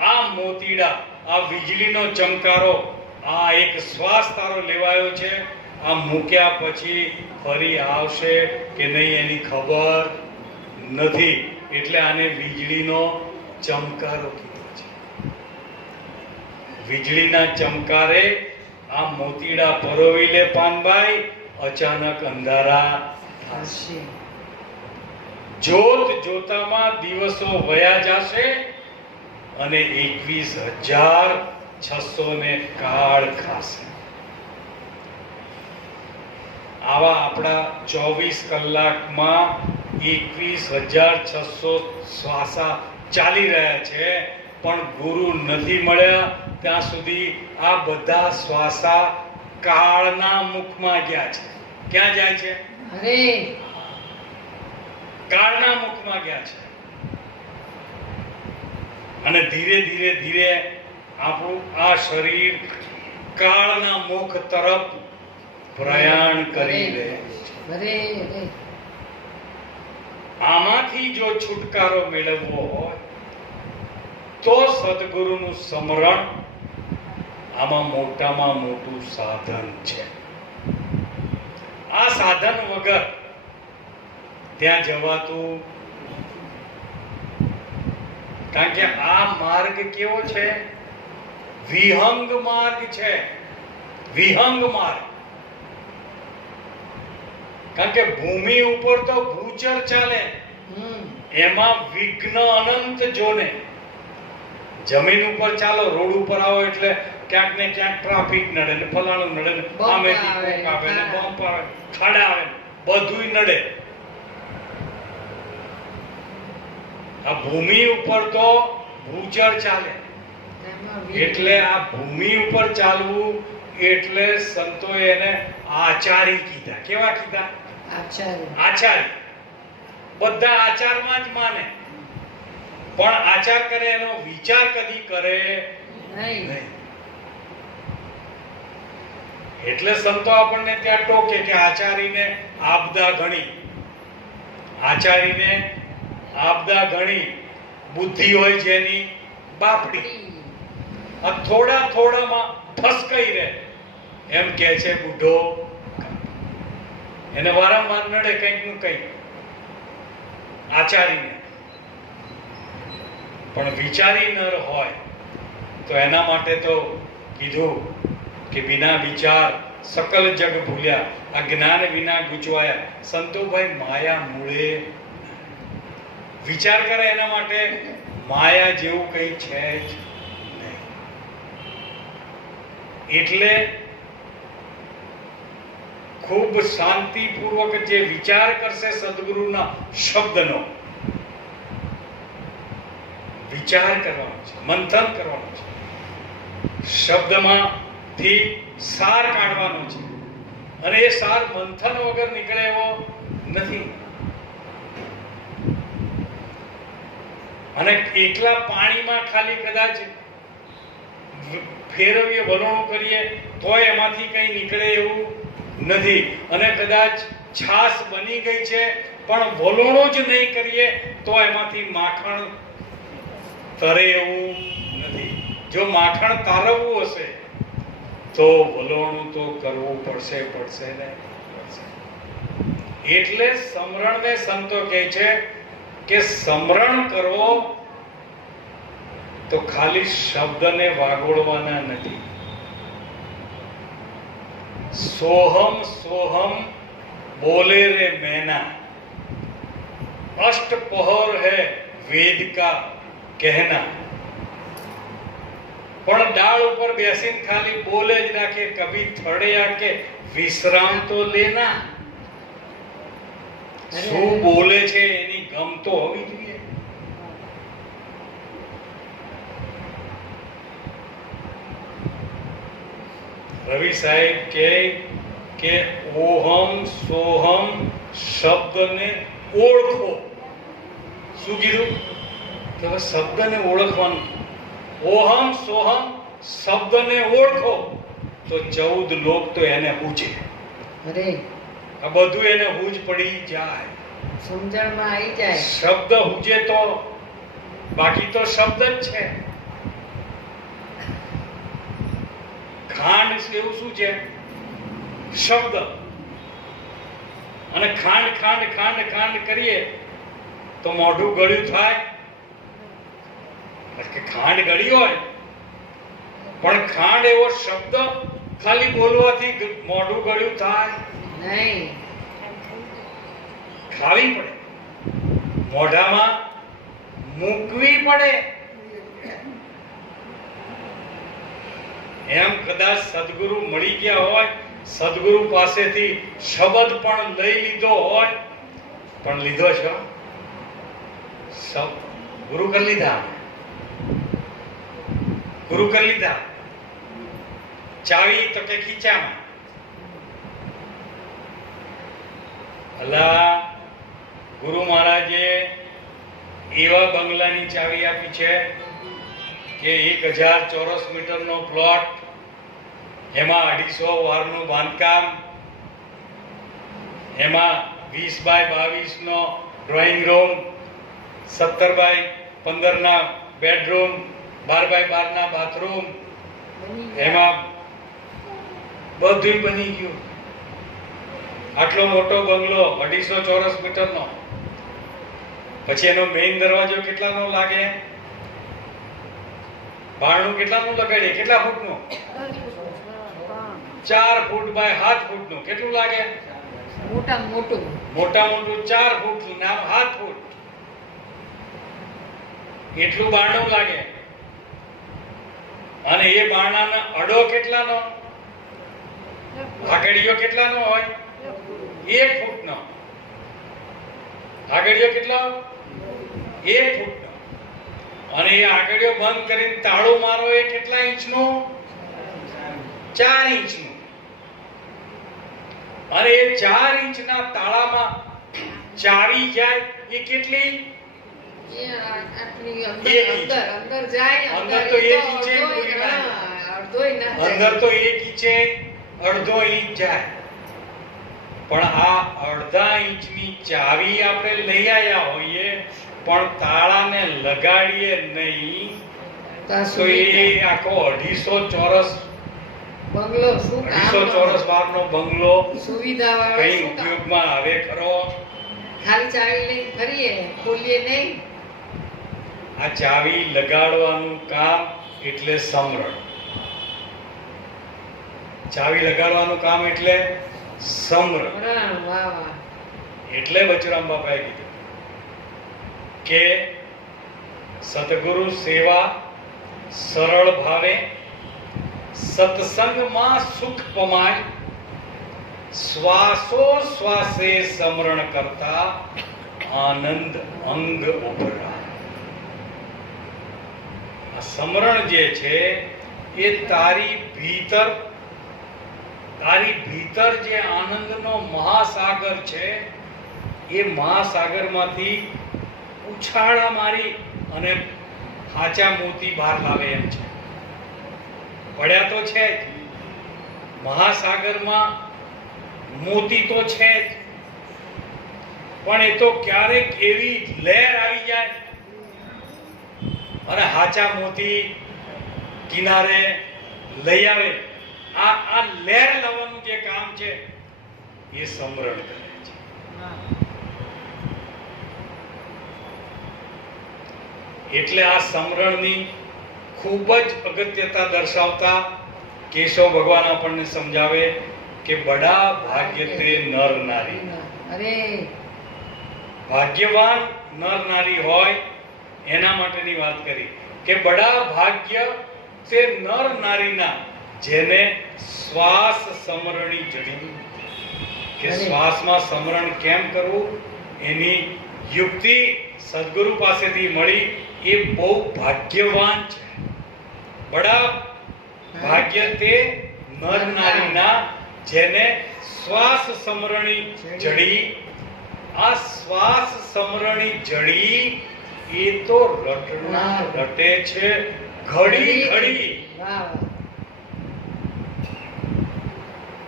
આ મોતીડા, આ વીજળીનો ચમકારો, આ એક શ્વાસ તારો લેવાયો છે, આ મૂક્યા પછી ફરી આવશે કે નહીં એની ખબર નથી, એટલે આને વીજળીનો ચમકારો કીધો છે. વીજળીના ચમકારે આ મોતીડા પરોવી લે પાનભાઈ, અચાનક અંધારા થશે. જોત જોતામાં દિવસો વયા જશે અને 21,600 ને કાળ ખાશે. આવા આપણા 24 કલાકમાં 21,600 શ્વાસા ચાલી રહ્યા છે, પણ ગુરુ નથી મળ્યા ત્યાં સુધી આ બધા શ્વાસા કાળના મુખમાં ગયા છે. ક્યાં જાય છે? અરે કાળના મુખમાં ગયા છે. અને ધીરે ધીરે ધીરે આપણું આ શરીર કાળના મુખ તરફ પ્રયાણ કરી રહ્યું છે. આમાંથી જો છુટકારો મેળવવો હોય તો સદગુરુનું સ્મરણ આમાં મોટામાં મોટું સાધન છે. આ સાધન વગર ત્યાં જવાતું, કારણ કે આ માર્ગ કેવો છે? વિહંગ માર્ગ છે. વિહંગ માર્ગ. કારણ કે ભૂમિ ઉપર તો ભૂચર ચાલે, એમાં વિઘ્ન અનંત જોને. જમીન ઉપર ચાલો, રોડ ઉપર આવો એટલે ક્યાંક ને ક્યાંક ટ્રાફિક નડે ને ફલાણું નડે ને આમેથી કોક આવે ને બમ્પ આવે, ખાડા આવે, બધુંય નડે. આ ભૂમિ ઉપર તો ભૂચર ચાલે. એટલે આ ભૂમિ ઉપર ચાલવું એટલે સંતોએ એને આચારી કીધા. કેવા કીધા? આચારી. બધા આચારમાં જ માને, પણ આચાર કરે એનો વિચાર કદી કરે નહીં. એટલે સંતો આપણને ત્યાં ટોકે કે આચારીને આપદા ઘણી. આચારીને આપદા ઘણી, બુદ્ધિ હોય જેની બાપડી. આ થોડા થોડામાં ફસકાઈ રહે એમ કે છે બુઢો. એને વારંવાર નડે કંઈક નું કંઈક આચારીને. પણ વિચારી ન હોય તો એના માટે તો કીધું કે બિના વિચાર સકલ જગ ભૂલ્યા, આ જ્ઞાન વિના ગુચવાયા. સંતોભાઈ માયા મૂળે વિચાર કરે એના માટે માયા જેવું કઈ છે જ નહીં. એટલે ખૂબ શાંતિપૂર્વક જે વિચાર કરશે સદગુરુના શબ્દનો વિચાર કરવાનો છે, મંથન કરવાનું છે, શબ્દમાંથી સાર કાઢવાનો છે. અને એ સાર મંથન વગર નીકળે એવો નથી. અને એકલા પાણીમાં ખાલી કદાચ ફેરવીએ, વલણો કરીએ તોય એમાંથી કંઈ નીકળે એવું નથી. અને કદાચ છાશ બની ગઈ છે પણ વલણો જ નહીં કરીએ તો એમાંથી માખણ તરે એવું નથી. જો માખણ તારવવું હશે તો વલણું તો કરવું પડશે ને. એટલે સમરણને સંતો કહે છે કે સમરણ કરો તો ખાલી શબ્દને વાગોળવાના નથી. સોહમ સોહમ બોલે રે मैना, अष्ट पहर है वेद का कहना. પણ ડાળ ઉપર બેસીને ખાલી બોલે જ રાખે, કભી થડે કે વિશ્રામ તો લેના. શું બોલે છે એની ગમ તો હોવી જોઈએ. રવિ સાહેબ કહે કે ઓહમ સોહમ શબ્દને ઓળખો. શું કીધું? કે હવે શબ્દને ઓળખવાનું. ઓહમ સોહમ શબ્દને ઓળખો તો 14 લોક તો એને પૂછે. અરે આ બધું એને હૂજ પડી જાય, સમજણમાં આવી જાય. શબ્દ હુજે તો બાકી તો શબ્દ જ છે. ખાંડ એવું શું છે? શબ્દ. અને ખાંડ ખાંડ ખાંડ ખાંડ કરીએ તો મોઢું ગળ્યું થાય. કે ખાંડ ગળી હોય પણ ખાંડ એવો શબ્દ ખાલી બોલવાથી મોઢું ગળ્યું થાય નહીં. ખાવી પડે, મોઢામાં મૂકવી પડે. એમ કદાચ સદગુરુ મળી ગયા હોય, સદગુરુ પાસેથી શબ્દ પણ લઈ લીધો હોય, પણ લીધો છે ગુરુ કરી લીધા, ગુરુ કરી લીધા. ચાવી તો કે ખીચામાં. અલા ગુરુ મહારાજે એવા બંગલાની ચાવી આપી છે કે 1000 ચોરસ મીટરનો પ્લોટ, એમાં 250 વારનું બાંધકામ, એમાં 20 બાય 22 નો ડ્રોઈંગ રૂમ, 17 બાય 15 ના બેડરૂમ, 12 બાય 12 ના બાથરૂમ, એમાં બધું બની ગયું. આટલો મોટો બંગલો 250 ચોરસ મીટરનો. પછી એનો મેઇન દરવાજો કેટલાનો લાગે? બારણું કેટલાનું લગાડીએ? કેટલા ફૂટનું? 4 ફૂટ બાય 7 ફૂટનું. કેટલું લાગે? મોટા મોટું 4 ફૂટ નામ 7 ફૂટ એટલું બારણું લાગે. અને એ બારણાનો અડો કેટલાનો? આગળિયો કેટલાનો હોય? 1 ફૂટનો. આગળિયો કેટલો? 1 ફૂટનો. અને એ આગળિયો બંધ કરીને તાળું મારો એ કેટલા ઇંચનું? 4 ઇંચનું. અને એ 4 ઇંચના તાળામાં ચાવી જાય એ કેટલી? અંદર જાય. અંદર તો 1 ઇંચે અંદર તો 1 ઇંચે અડધો ઇંચ જાય. પણ આ અડધા ઇંચની ચાવી આપણે લઈ આવ્યા હોઈએ પણ તાળાને લગાડીએ નહીં તો એ આખો 250 ચોરસ બંગલો, શું 250 ચોરસ બારનો બંગલો સુવિધા વાળો કઈ ઉપયોગમાં આવે ખરો? ખાલી ચાવી લઈને ફરીએ, ખોલીએ નહીં. આ ચાવી લગાડવાનું કામ એટલે સમરણ. ચાવી લગાડવાનું કામ એટલે સમરણ. વાહ વાહ. એટલે બચરામ બાપાએ કીધું કે સતગુરુ સેવા સરળ ભાવે, સત્સંગમાં સુખ પમાય, શ્વાસો શ્વાસે સમરણ કરતા આનંદ અંગ ઉભરા. આ સમરણ જે છે એ તારી ભીતર જે આનંદનો મહાસાગર છે એ મહાસાગરમાંથી ઉછાળા મારી અને હાચા મોતી બહાર લાવે એમ છે. પડ્યા તો છે જ, મહાસાગરમાં મોતી તો છે જ, પણ એ તો ક્યારેક એવી લહેર આવી જાય અને હાચા મોતી કિનારે લઈ આવે. આ લહેર લાવવાનું જે કામ છે એ સમરણ કરે છે. એટલે આ સમરણની ખૂબ જ અગત્યતા દર્શાવતા કેશવ ભગવાન આપણને સમજાવે કે બડા ભાગ્ય તે નર નારી. અરે ભાગ્યવાન નર નારી હોય એના માટેની વાત કરી કે બડા ભાગ્ય તે નર નારીના જેને શ્વાસ સમરણી જડી, કે શ્વાસમાં સમરણ કેમ કરવું એની યુક્તિ સદગુરુ પાસેથી મળી. એ બહુ ભાગ્યવાન છે. બડા ભાગ્ય તે નર નારીના જેને શ્વાસ સમરણી જડી. આ શ્વાસ સમરણી જડી એ તો રટના રટે છે ઘડી ઘડી.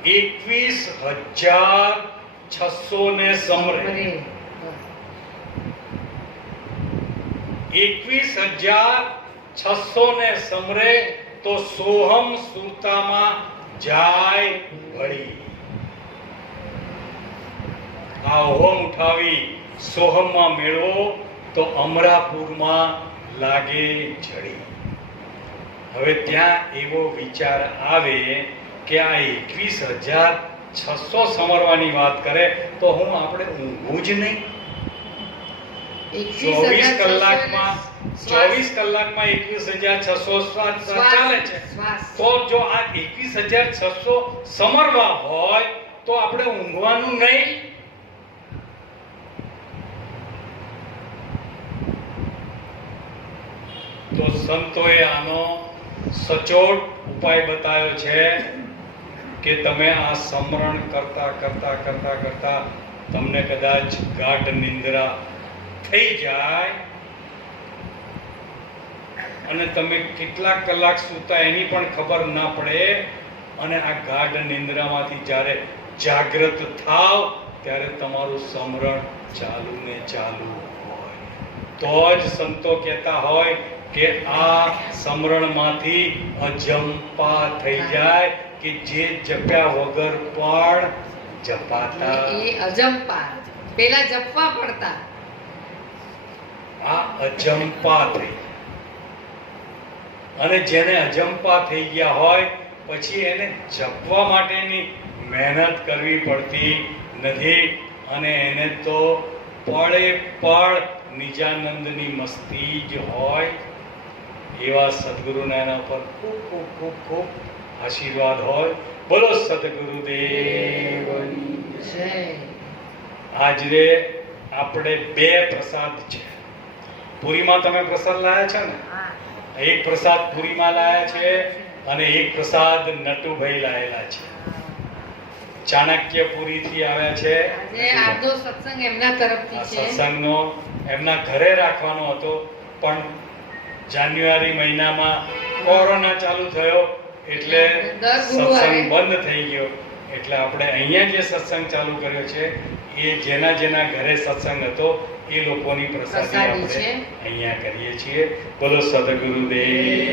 21,600 ને સમરે. 21,600 ને સમરે તો સોહમ સુરતામાં જાય ભળી. આ હોમ ઉઠાવી સોહમમાં મેળવો તો અમરાપુરમાં લાગે જડી. હવે ત્યાં એવો વિચાર આવે કે આ 21,600 સમરવાની વાત કરે તો હું આપણે ઊંઘવું જ નહીં. 24 કલાકમાં 21,600 ચાલે છે. તો જો આ 21,600 સમરવા હોય તો આપણે ઊંઘવાનું નહીં. તો સંતોએ આનો સચોટ ઉપાય બતાવ્યો છે કે તમે આ સમરણ કરતા કરતા કરતા કરતા તમને કદાચ ગાઢ નિંદ્રા થઈ જાય અને તમે કેટલા કલાક સૂતા એની પણ ખબર ના પડે, અને આ ગાઢ નિંદ્રામાંથી જ્યારે જાગૃત થાવ ત્યારે તમારું સમરણ ચાલુ ને ચાલુ હોય. તો જ સંતો કહેતા હોય કે આ સમરણમાંથી અજંપા થઈ જાય, કે જે જપ્યા વગર પણ જપાતા. એ અજંપા પેલા જપવા પડતા, આ અજંપા થઈ. અને જેને અજંપા થઈ ગયા હોય પછી એને જપવા માટેની મહેનત કરવી પડતી નથી, અને એને તો પળે પળ નિજાનંદની મસ્તી જ હોય. એવા સદગુરુના એના પર ખૂબ ખૂબ ખૂબ ખૂબ આશીર્વાદ હોય. બોલો સદગુરુદેવની જય. આજે આપણે 2 પ્રસાદ છે. પુરીમાં તમે પ્રસાદ લાયા છે ને? એક પ્રસાદ પુરીમાં લાયા છે અને એક પ્રસાદ નટુભાઈ લાયેલા છે. ચાણક્યપુરી થી આવ્યા છે. આજે આજનો સત્સંગ એમના તરફથી છે. સત્સંગનો એમના ઘરે રાખવાનો હતો, પણ જાન્યુઆરી મહિનામાં કોરોના ચાલુ થયો એટલે સત્સંગ બંધ થઈ ગયો. એટલે આપણે અહીંયા જે સત્સંગ ચાલુ કર્યો છે એ જેના જેના ઘરે સત્સંગ હતો એ લોકોની પ્રસાદી આપણે અહીંયા કરીએ છીએ. બોલો સદગુરુદેવ.